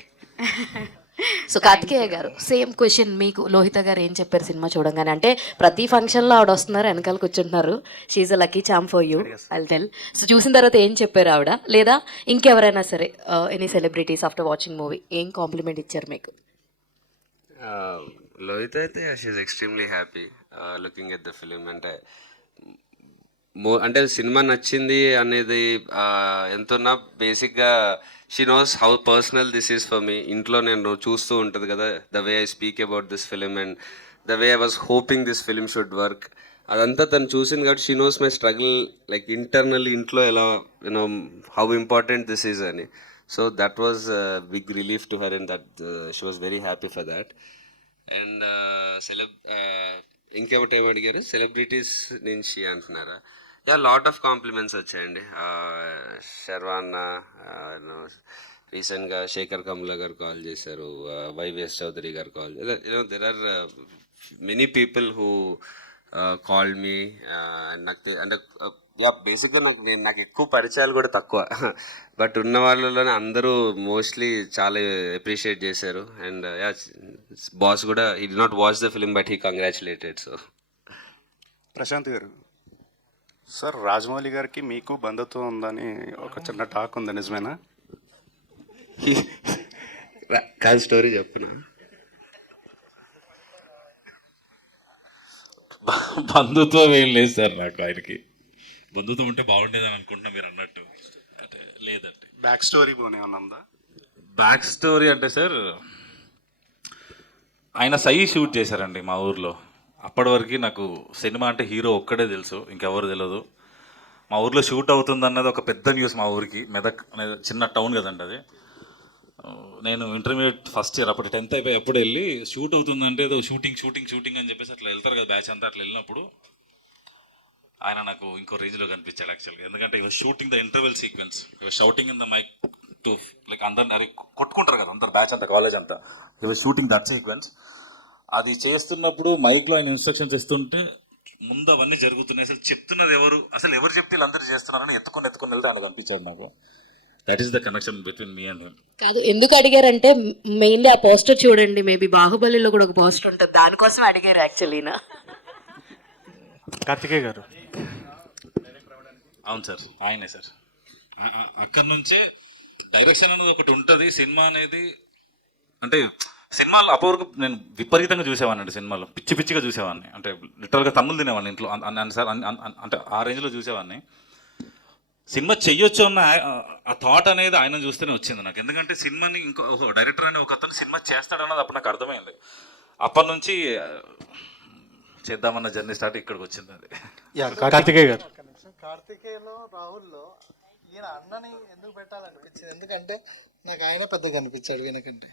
So Karthikeya గారు, same question మీకు. లోహిత గారు ఏం చెప్పారు cinema చూడంగానే? అంటే ప్రతి ఫంక్షన్లో ఆవిడ వస్తున్నారు, వెనకాల కూర్చుంటున్నారు. She's a lucky charm for you, I'll tell. So చూసిన తర్వాత ఏం చెప్పారు ఆవిడ, లేదా ఇంకెవరైనా సరే any celebrities after watching movie ఏం కాంప్లిమెంట్ ఇచ్చారు మీకు? లోహిత అయితే she's extremely happy looking at the film. అంటే సినిమా నచ్చింది అనేది ఎంతున్నా బేసిక్గా she knows how personal this is for me. ఇంట్లో నేను చూస్తూ ఉంటుంది కదా the way I speak about this film and the way I was hoping this film should work. అదంతా తను చూసింది కాబట్టి she knows my struggle, like internally ఇంట్లో ఎలా హౌ ఇంపార్టెంట్ దిస్ ఈజ్ అని. So that was big relief to her and that she was very happy for that. And ఇంకేమిటి ఏమి అడిగారు? సెలబ్రిటీస్ నుంచి అంటున్నారా? లాట్ ఆఫ్ కాంప్లిమెంట్స్ వచ్చాయండి. శర్వాన్న రీసెంట్గా శేఖర్ కమ్లా గారు కాల్ చేశారు, YVS Chowdary garu call, there are many people who call me. అంటే బేసిక్గా నాకు ఎక్కువ పరిచయాలు కూడా తక్కువ, బట్ ఉన్న వాళ్ళలోనే అందరూ మోస్ట్లీ చాలా అప్రిషియేట్ చేశారు. అండ్ బాస్ కూడా ఈ did not watch the film but he congratulated. So Prashant garu, sir Rajamouli గారికి మీకు బంధుత్వం ఉందని ఒక చిన్న టాక్ ఉంది, నిజమేనా? కాదు, స్టోరీ చెప్పనా? బంధుత్వం ఏం లేదు సార్ నాకు ఆయనకి. బంధుత్వం ఉంటే బాగుండేదని అనుకుంటున్నా మీరు అన్నట్టు. అంటే లేదండి. బ్యాక్ స్టోరీ పోనే ఉందా? బ్యాక్ స్టోరీ అంటే సార్, ఆయన సై షూట్ చేశారండి మా ఊర్లో. అప్పటి వరకు నాకు సినిమా అంటే హీరో ఒక్కడే తెలుసు, ఇంకెవరు తెలియదు. మా ఊర్లో షూట్ అవుతుంది అన్నది ఒక పెద్ద న్యూస్ మా ఊరికి. మెదక్ అనేది చిన్న టౌన్ కదండి అది. నేను ఇంటర్మీడియట్ ఫస్ట్ ఇయర్, అప్పుడు 10th అయిపోయి ఎప్పుడు వెళ్ళి షూట్ అవుతుందంటే ఏదో షూటింగ్ అని చెప్పేసి అట్లా వెళ్తారు కదా బ్యాచ్ అంతా. అట్లా వెళ్ళినప్పుడు ఆయన నాకు ఇంకో రేంజ్లో కనిపించాడు యాక్చువల్గా. ఎందుకంటే ఇవాళ shooting the interval sequence, shouting in the mic to like అందరిని అరే కొట్టుకుంటారు కదా అందరు బ్యాచ్ అంతా, కాలేజ్ అంతా. ఇవాళ షూటింగ్ దట్ సీక్వెన్స్. అది చేస్తున్నప్పుడు మైక్లో ఆయన ఇన్స్ట్రక్షన్స్ ఇస్తుంటే ముందు అవన్నీ జరుగుతున్నాయి. అసలు చెప్తున్నది ఎవరు చెప్తే వీళ్ళందరూ చేస్తున్నారని ఎత్తుకొని వెళ్తే ఆయన కనిపించాడు నాకు. That is the connection between me and him. కాదు, ఎందుకు అడిగారంటే మెయిన్లీ ఆ పోస్టర్ చూడండి, మేబీ బాహుబలిలో కూడా ఒక పోస్టర్ ఉంటుంది, దానికోసం అడిగారు యాక్చువల్లీనా. కార్తికేయ గారు. అవును సార్, ఆయనే సార్. అక్కడి నుంచే డైరెక్షన్ అనేది ఒకటి ఉంటుంది. సినిమా అనేది అంటే సినిమాలో అప్పటివరకు నేను విపరీతంగా చూసేవాడిని అండి. సినిమాలో పిచ్చిగా చూసేవాడిని. అంటే లిటరల్గా తమ్ములు తినేవాడిని ఇంట్లో సార్. అంటే ఆ రేంజ్లో చూసేవాడిని. సినిమా చెయ్యొచ్చు అన్న ఆ థాట్ అనేది ఆయన చూస్తేనే వచ్చింది నాకు. ఎందుకంటే సినిమాని ఇంకో డైరెక్టర్ అనే ఒక అతను సినిమా చేస్తాడన్నది అప్పుడు నాకు అర్థమైంది. అప్పటి నుంచి చేద్దామన్న జర్నీ స్టార్ట్ ఇక్కడికి వచ్చింది అది. కార్తికేయ గారు. కార్తికేయలో రాహుల్లో ఈయన అన్నని ఎందుకు పెట్టాలనిపించింది? ఎందుకంటే నాకు ఆయన పెద్దగా అనిపించాడు ఈయనకంటే.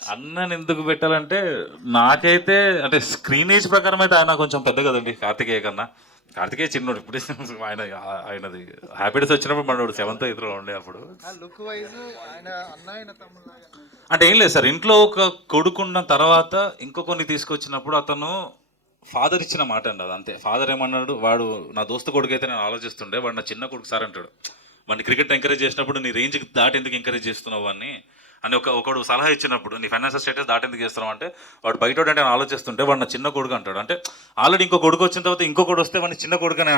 అన్నని ఎందుకు పెట్టాలంటే నాకైతే అంటే స్క్రీన్ ఏజ్ ప్రకారం అయితే ఆయన కొంచెం పెద్ద కదండి కార్తికేయ కన్నా. కార్తికేయ చిన్నోడు. ఇప్పుడు ఆయనది హ్యాపీనెస్ వచ్చినప్పుడు మనోడు 7th 8th ఉండే అప్పుడు. లుక్ వైజ్ ఆయన అన్న ఆయన తమ్ముళ్ళగా. అంటే ఏం లేదు సార్, ఇంట్లో ఒక కొడుకున్న తర్వాత ఇంకొకరిని తీసుకొచ్చినప్పుడు అతను ఫాదర్ ఇచ్చిన మాట అండి అది అంతే. ఫాదర్ ఏమన్నాడు, వాడు నా దోస్తు కొడుకు అయితే నేను ఆలోచిస్తుండే, వాడు నా చిన్న కొడుకు సార్ అంటాడు. వాడిని క్రికెట్ ఎంకరేజ్ చేసినప్పుడు నీ రేంజ్కి దాటి ఎందుకు ఎంకరేజ్ చేస్తున్నావు అని ఒకడు సలహా ఇచ్చినప్పుడు నీ ఫైనాన్షియల్ స్టేటస్ దాటి ఎందుకు చేస్తున్నావు అంటే వాడు బయట అంటే నేను ఆలోచిస్తుంటే వాడు నా చిన్న కొడుకు అంటాడు. అంటే ఆల్రెడీ ఇంకో కొడుకు వచ్చిన తర్వాత ఇంకొకటి వస్తే వాడిని చిన్న కొడుకు అనే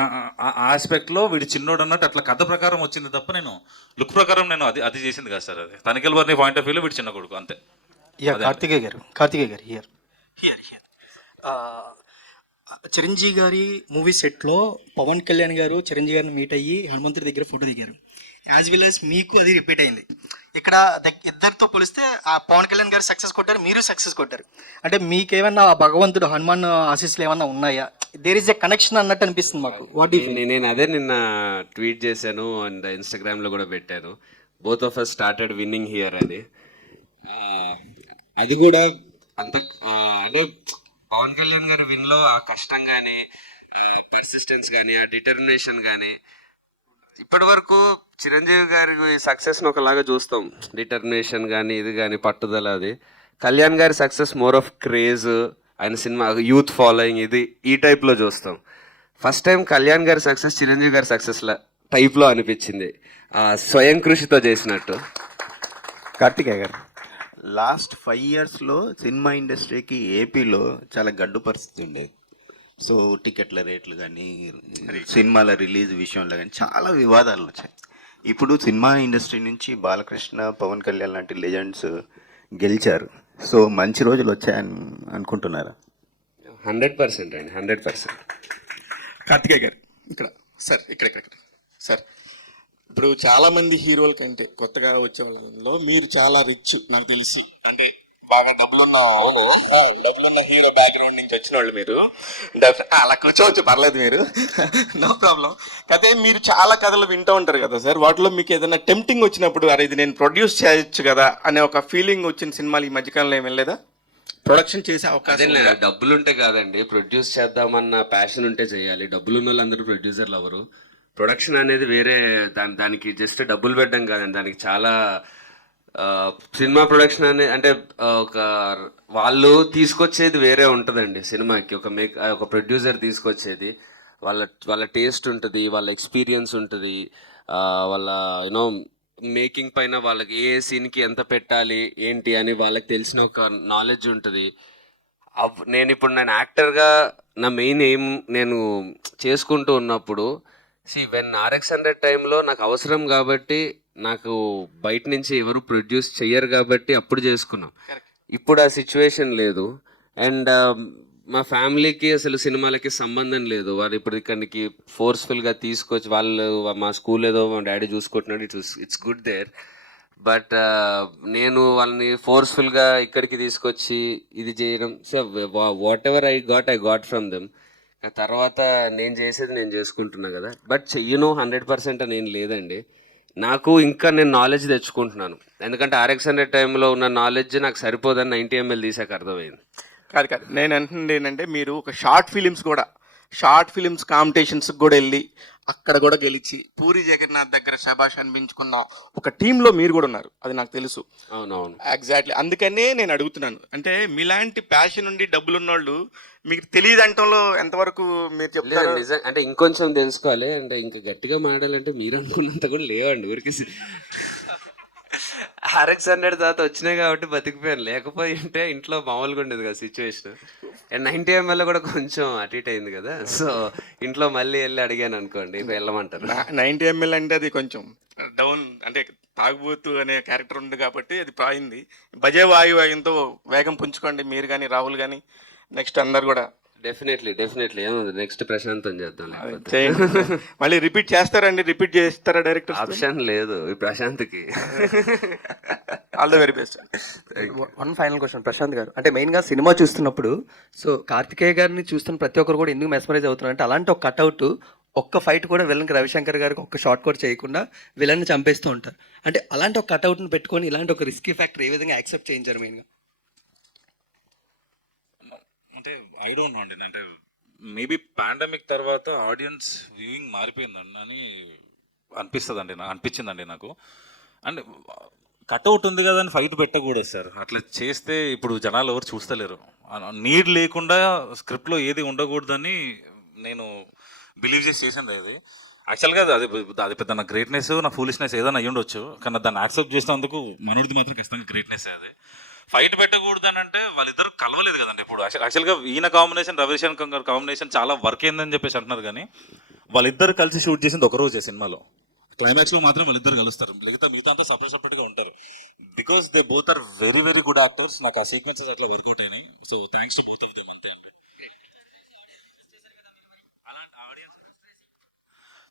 ఆస్పెక్ట్లో వీడి చిన్నోడు అన్నట్టు అట్లా కథ ప్రకారం వచ్చింది తప్ప నేను లుక్ ప్రకారం నేను అది చేసింది కదా సార్. అది తనిఖీల వారిని పాయింట్ ఆఫ్ వ్యూలో వీడి చిన్న కొడుకు అంతే. కార్తికేయ గారు హియర్. చిరంజీవి గారి మూవీ సెట్లో పవన్ కళ్యాణ్ గారు చిరంజీవి గారిని మీట్ అయ్యి హనుమంతుడి దగ్గర ఫోటో దిగారు. యాజ్ వెల్ యాజ్ మీకు అది రిపీట్ అయింది. ఇక్కడ ఇద్దరితో పోలిస్తే ఆ పవన్ కళ్యాణ్ గారు సక్సెస్ కొట్టారు, మీరు సక్సెస్ కొట్టారు. అంటే మీకేమన్నా భగవంతుడు హనుమాన్ ఆశీస్సులు ఏమన్నా ఉన్నాయా? దేర్ ఇస్ ఎ కనెక్షన్ అన్నట్టు అనిపిస్తుంది మాకు. నేను అదే నిన్న ట్వీట్ చేశాను అండ్ ఇన్స్టాగ్రామ్లో కూడా పెట్టాను. Both of us started winning here అని. అది కూడా అంత అంటే పవన్ కళ్యాణ్ గారి విన్లో ఆ కష్టం కానీ, పర్సిస్టెన్స్ కానీ, ఆ డిటర్మినేషన్ కానీ, ఇప్పటి వరకు చిరంజీవి గారి సక్సెస్ని ఒకలాగా చూస్తాం, డిటర్మినేషన్ కానీ ఇది కానీ పట్టుదల. అది కళ్యాణ్ గారి సక్సెస్ మోర్ ఆఫ్ క్రేజ్, ఆయన సినిమా యూత్ ఫాలోయింగ్ ఇది ఈ టైప్లో చూస్తాం. ఫస్ట్ టైం కళ్యాణ్ గారి సక్సెస్ చిరంజీవి గారి సక్సెస్ల టైప్లో అనిపించింది, స్వయం కృషితో చేసినట్టు. కార్తికేయ గారు, లాస్ట్ 5 yearsలో సినిమా ఇండస్ట్రీకి ఏపీలో చాలా గడ్డు పరిస్థితి ఉండేది. సో టికెట్ల రేట్లు కానీ, సినిమాల రిలీజ్ విషయంలో కానీ చాలా వివాదాలు వచ్చాయి. ఇప్పుడు సినిమా ఇండస్ట్రీ నుంచి బాలకృష్ణ, పవన్ కళ్యాణ్ లాంటి లెజెండ్స్ గెలిచారు. సో మంచి రోజులు వచ్చాయని అనుకుంటున్నారా? 100% అండి, 100%. కార్తికేయ గారు ఇక్కడ సార్, ఇప్పుడు చాలా మంది హీరోల కంటే కొత్తగా వచ్చే వాళ్ళలో మీరు చాలా రిచ్ నాకు తెలిసి. అంటే బాగా డబ్బులున్న హీరో బ్యాక్గ్రౌండ్ నుంచి వచ్చిన వాళ్ళు మీరు. అలా కూర్చోవచ్చు, పర్లేదు, మీరు నో ప్రాబ్లం. అయితే మీరు చాలా కథలు వింటూ ఉంటారు కదా సార్, వాటిలో మీకు ఏదైనా టెంప్టింగ్ వచ్చినప్పుడు అరే ఇది నేను ప్రొడ్యూస్ చేయొచ్చు కదా అనే ఒక ఫీలింగ్ వచ్చిన సినిమాలు ఈ మధ్యకాలంలో ఏం వెళ్ళలేదా? ప్రొడక్షన్ చేసే అవకాశం అదే ఉందా? డబ్బులుంటే కాదండి, ప్రొడ్యూస్ చేద్దామన్న ప్యాషన్ ఉంటే చేయాలి. డబ్బులు ఉన్న వాళ్ళందరూ ప్రొడ్యూసర్లు ఎవరు? ప్రొడక్షన్ అనేది వేరే, దానికి జస్ట్ డబ్బులు పెట్టడం కాదండి, దానికి చాలా సినిమా ప్రొడక్షన్ అంటే ఒక వాళ్ళు తీసుకొచ్చేది వేరే ఉంటుందండి సినిమాకి. ఒక ప్రొడ్యూసర్ తీసుకొచ్చేది వాళ్ళ టేస్ట్ ఉంటుంది, వాళ్ళ ఎక్స్పీరియన్స్ ఉంటుంది, వాళ్ళ యూనో మేకింగ్ పైన వాళ్ళకి ఏ సీన్కి ఎంత పెట్టాలి ఏంటి అని వాళ్ళకి తెలిసిన ఒక నాలెడ్జ్ ఉంటుంది. నేను యాక్టర్గా నా మెయిన్ ఎయిమ్ నేను చేసుకుంటూ ఉన్నప్పుడు వెన్ RX100 టైంలో నాకు అవసరం కాబట్టి, నాకు బయట నుంచి ఎవరు ప్రొడ్యూస్ చెయ్యరు కాబట్టి అప్పుడు చేసుకున్నాం. ఇప్పుడు ఆ సిచ్యువేషన్ లేదు. అండ్ మా ఫ్యామిలీకి అసలు సినిమాలకి సంబంధం లేదు. వారు ఇప్పుడు ఇక్కడికి ఫోర్స్ఫుల్గా తీసుకొచ్చి మా స్కూల్ ఏదో మా డాడీ చూసుకుంటున్నాడు, ఇట్స్ గుడ్ దేర్. బట్ నేను వాళ్ళని ఫోర్స్ఫుల్గా ఇక్కడికి తీసుకొచ్చి ఇది చేయడం, so what ever I got from them. ఆ తర్వాత నేను చేసేది నేను చేసుకుంటున్నా కదా. బట్ చెయ్యను 100% అని ఏం లేదండి. నాకు ఇంకా నేను నాలెడ్జ్ తెచ్చుకుంటున్నాను. ఎందుకంటే RX100 టైంలో ఉన్న నాలెడ్జ్ నాకు సరిపోదని 90 ml తీసాక అర్థమైంది. కాదు నేను అంటుంది ఏంటంటే, మీరు ఒక షార్ట్ ఫిలిమ్స్ కాంపిటీషన్స్కి కూడా వెళ్ళి అక్కడ కూడా గెలిచి పూరి జగన్నాథ్ దగ్గర శబాష్ అనిపించుకున్న ఒక టీంలో మీరు కూడా ఉన్నారు, అది నాకు తెలుసు. అవునవును, ఎగ్జాక్ట్లీ. అందుకనే నేను అడుగుతున్నాను, అంటే మీలాంటి ప్యాషన్ ఉండి డబ్బులు ఉన్నోళ్ళు మీకు తెలియదు అంటంలో ఎంతవరకు మీరు చెప్తారు? నిజం అంటే ఇంకొంచెం తెలుసుకోవాలి అంటే, ఇంకా గట్టిగా మాట్లాడాలంటే మీరు అనుకున్నంత కూడా లేవండి. ఊరికి RX100 తర్వాత వచ్చినాయి కాబట్టి బతికిపోయాను. లేకపోయి ఉంటే ఇంట్లో మామూలుగా ఉండేది కదా సిచ్యువేషన్. అండ్ 90 ml కూడా కొంచెం అటు ఇటు అయింది కదా, సో ఇంట్లో మళ్ళీ వెళ్ళి అడిగాను అనుకోండి, వెళ్ళమంటారు. 90 ml అంటే అది కొంచెం డౌన్, అంటే తాగుబోతు అనే క్యారెక్టర్ ఉంది కాబట్టి అది పోయింది. భజే వాయువేగంతో వేగం పుంజుకోండి మీరు కానీ, రాహుల్ కానీ, నెక్స్ట్ అందరు కూడా. డెఫినెట్లీ ఏముంది, నెక్స్ట్ ప్రశాంతం చేద్దాం. మళ్ళీ రిపీట్ చేస్తారా డైరెక్టర్? ఆప్షన్ లేదు ఈ ప్రశాంత్కి. All the very best. One final question Prashanth garu, అంటే మెయిన్గా సినిమా చూస్తున్నప్పుడు సో కార్తికేయ గారిని చూస్తున్న ప్రతి ఒక్కరు కూడా ఎందుకు మెస్మరైజ్ అవుతున్నారు అంటే, అలాంటి ఒక కట్అవుట్ ఒక్క ఫైట్ కూడా విలన్కి రవిశంకర్ గారికి ఒక్క షార్ట్ కూడా చేయకుండా విలన్ని చంపేస్తూ ఉంటారు. అంటే అలాంటి ఒక కట్అవుట్ని పెట్టుకొని ఇలాంటి ఒక రిస్కీ ఫ్యాక్టర్ ఏ విధంగా యాక్సెప్ట్ చేయించారు మెయిన్గా? అంటే ఐ డోంట్ నో అండి, అంటే మేబీ పాండమిక్ తర్వాత ఆడియన్స్ వ్యూయింగ్ మారిపోయిందండి అని అనిపించిందండి నాకు. అండ్ కట్అవుట్ ఉంది కదా అని ఫైట్ పెట్టకూడదు సార్, అట్లా చేస్తే ఇప్పుడు జనాలు ఎవరు చూస్తలేరు. నీడ్ లేకుండా స్క్రిప్ట్లో ఏది ఉండకూడదని నేను బిలీవ్ చేసింది. అది యాక్చువల్గా అది పెద్ద నా గ్రేట్నెస్, నా ఫూలిష్నెస్ ఏదైనా అయ్యి ఉండొచ్చు, కానీ దాన్ని యాక్సెప్ట్ చేసినందుకు మనోడిది మాత్రం ఖచ్చితంగా గ్రేట్నెస్. అది ఫైట్ పెట్టకూడదు అని అంటే వాళ్ళిద్దరు కలవలేదు కదండి ఇప్పుడు. యాక్చువల్గా ఈయన కాంబినేషన్ రవిశంకర్ గారు కాంబినేషన్ చాలా వర్క్ అయిందని చెప్పేసి అంటున్నారు, కానీ వాళ్ళిద్దరు కలిసి షూట్ చేసింది ఒక రోజే సినిమాలో. క్లైమాక్స్లో మాత్రం వాళ్ళిద్దరు కలుస్తారు, మిగతా అంతా సపరేట్గా ఉంటారు. Because they both are very very good actors. నాకు ఆ సీక్వెన్సెస్ అట్లా వర్కౌట్ అయినాయి. So thanks to both of them.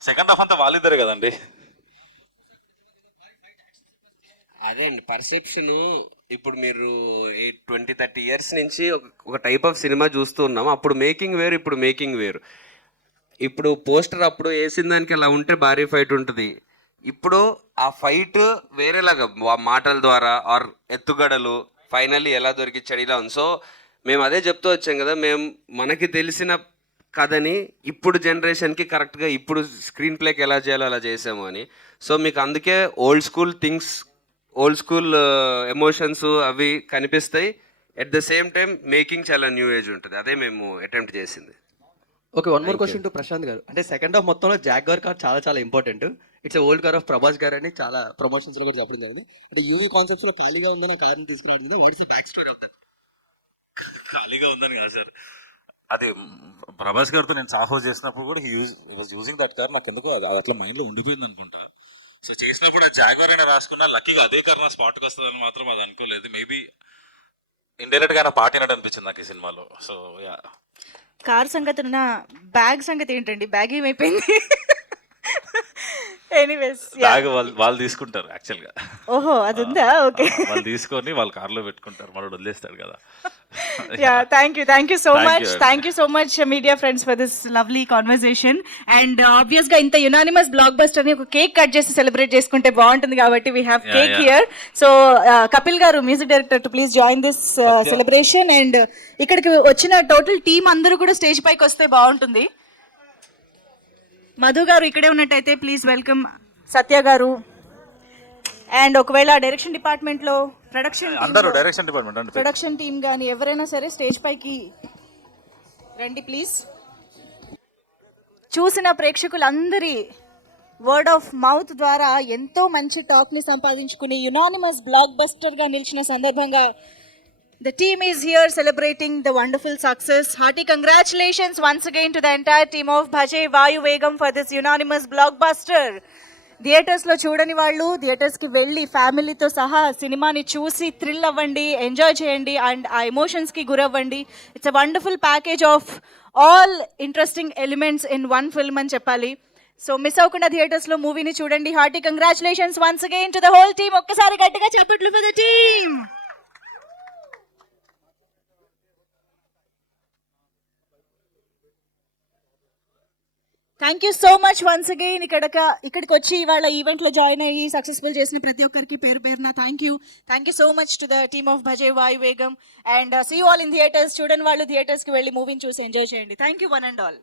Second half అంతా వాళ్ళిద్దరే కదండి. అదే అండి పర్సెప్షన్. ఇప్పుడు మీరు 20-30 years నుంచి ఒక టైప్ ఆఫ్ సినిమా చూస్తూ ఉన్నాం. అప్పుడు మేకింగ్ వేరు, ఇప్పుడు మేకింగ్ వేరు. ఇప్పుడు పోస్టర్ అప్పుడు వేసిన దానికి అలా ఉంటే భారీ ఫైట్ ఉంటుంది. ఇప్పుడు ఆ ఫైట్ వేరేలాగా మాటల ద్వారా ఆర్ ఎత్తుగడలు ఫైనల్లీ ఎలా దొరికించాడు ఇలా ఉంది. సో మేము అదే చెప్తూ వచ్చాం కదా, మనకి తెలిసిన కథని ఇప్పుడు జనరేషన్కి కరెక్ట్గా ఇప్పుడు స్క్రీన్ ప్లేకి ఎలా చేయాలో అలా చేసాము అని. సో మీకు అందుకే ఓల్డ్ స్కూల్ ఎమోషన్స్ అవి కనిపిస్తాయి. At the same time making చాలా న్యూ ఏజ్ ఉంటుంది. అదే మేము అటెంప్ట్ చేసింది. Okay, one more question to Prashant garu. అంటే సెకండ్ హాఫ్ మొత్తంలో జాగ్వార్ కార్ చాలా important. It's old car of Prabhas garu అని చాలా ప్రమోషన్స్లో కూడా చెప్పడం జరిగింది. అంటే యూవీ కాన్సెప్ట్స్లో ఖాళీగా ఉందని కార్ని తీసుకురావడం బ్యాక్ స్టోరీ అవుతుంది. ఖాళీగా ఉందని కాదు సార్, అది ప్రభాస్ గారితో నేను సాహో చేసినప్పుడు కూడా వాజ్ యూజింగ్ దట్ కార్. నాకు ఎందుకో అది అట్లా మైండ్లో ఉండిపోయింది అనుకుంటా. సో చేసినప్పుడు ఆ జాగ్వార్ అయినా రాసుకున్నా, లక్కీగా అదే కార్ నా స్పాట్కి వస్తుందని మాత్రం అది అనుకోలేదు. మేబీ ఇండైరెక్ట్గా ఆయన పార్టీ అన్నట్టు అనిపించింది నాకు ఈ సినిమాలో. So yeah. కార్ సంగతి, నా బ్యాగ్ సంగతి ఏంటండి? బ్యాగ్ ఏమైపోయింది? ఎనీవేస్ బ్యాగ్ వాళ్ళు తీసుకుంటారు యాక్చువల్గా. ఓహో అది ఉందా? ఓకే. వాళ్ళు తీసుకొని వాళ్ళ కార్లో పెట్టుకుంటారు, మనోడు వదిలేస్తాడు కదా. Yeah, thank you so Thank much. you. Thank you so much, media friends, for this lovely conversation. And obvious గా ఇంత యునానిమస్ బ్లాక్ బస్టర్ ని ఒక కేక్ కట్ చేసి సెలబ్రేట్ చేసుకుంటే బాగుంటుంది కాబట్టి we have cake here. So Kapil గారు, music director, to please join this celebration. And ఇక్కడికి వచ్చిన టోటల్ టీమ్ అందరూ కూడా స్టేజ్ పైకి వస్తే బాగుంటుంది. మధు గారు ఇక్కడే ఉన్నట్టయితే ప్లీజ్ వెల్కమ్. సత్య గారు, అండ్ ఒకవేళ డైరెక్షన్ డిపార్ట్మెంట్లో అందరూ డైరెక్షన్ డిపార్ట్మెంట్ ప్రొడక్షన్ టీమ్ కానీ ఎవరైనా సరే స్టేజ్ పైకి రండి ప్లీజ్. చూసిన ప్రేక్షకులందరి వర్డ్ ఆఫ్ మౌత్ ద్వారా ఎంతో మంచి టాక్ని సంపాదించుకుని యునానిమస్ బ్లాక్ బస్టర్గా నిలిచిన సందర్భంగా the team is here celebrating the wonderful success. Hearty congratulations once again to the entire team of Bhaje Vayu Vegam for this unanimous blockbuster. థియేటర్స్లో చూడని వాళ్ళు థియేటర్స్కి వెళ్ళి ఫ్యామిలీతో సహా సినిమాని చూసి థ్రిల్ అవ్వండి, ఎంజాయ్ చేయండి అండ్ ఆ ఎమోషన్స్కి గురవ్వండి. It's a wonderful package of all interesting elements in one film అని చెప్పాలి. సో మిస్ అవ్వకుండా థియేటర్స్లో మూవీని చూడండి. Hearty congratulations once again to the whole team. ఒక్కసారి గట్టిగా చప్పట్లు for the team. Thank you so much once again. ఇక్కడికి వచ్చి ఇవాళ ఈవెంట్లో జాయిన్ అయ్యి సక్సెస్ఫుల్ చేసిన ప్రతి ఒక్కరికి పేరు పేరున thank you so much to the team of Bhaje Vaayu Vegam. And see you all in theatres. చూడని వాళ్ళు థియేటర్స్కి వెళ్ళి మూవీని చూసి ఎంజాయ్ చేయండి. Thank you one and all.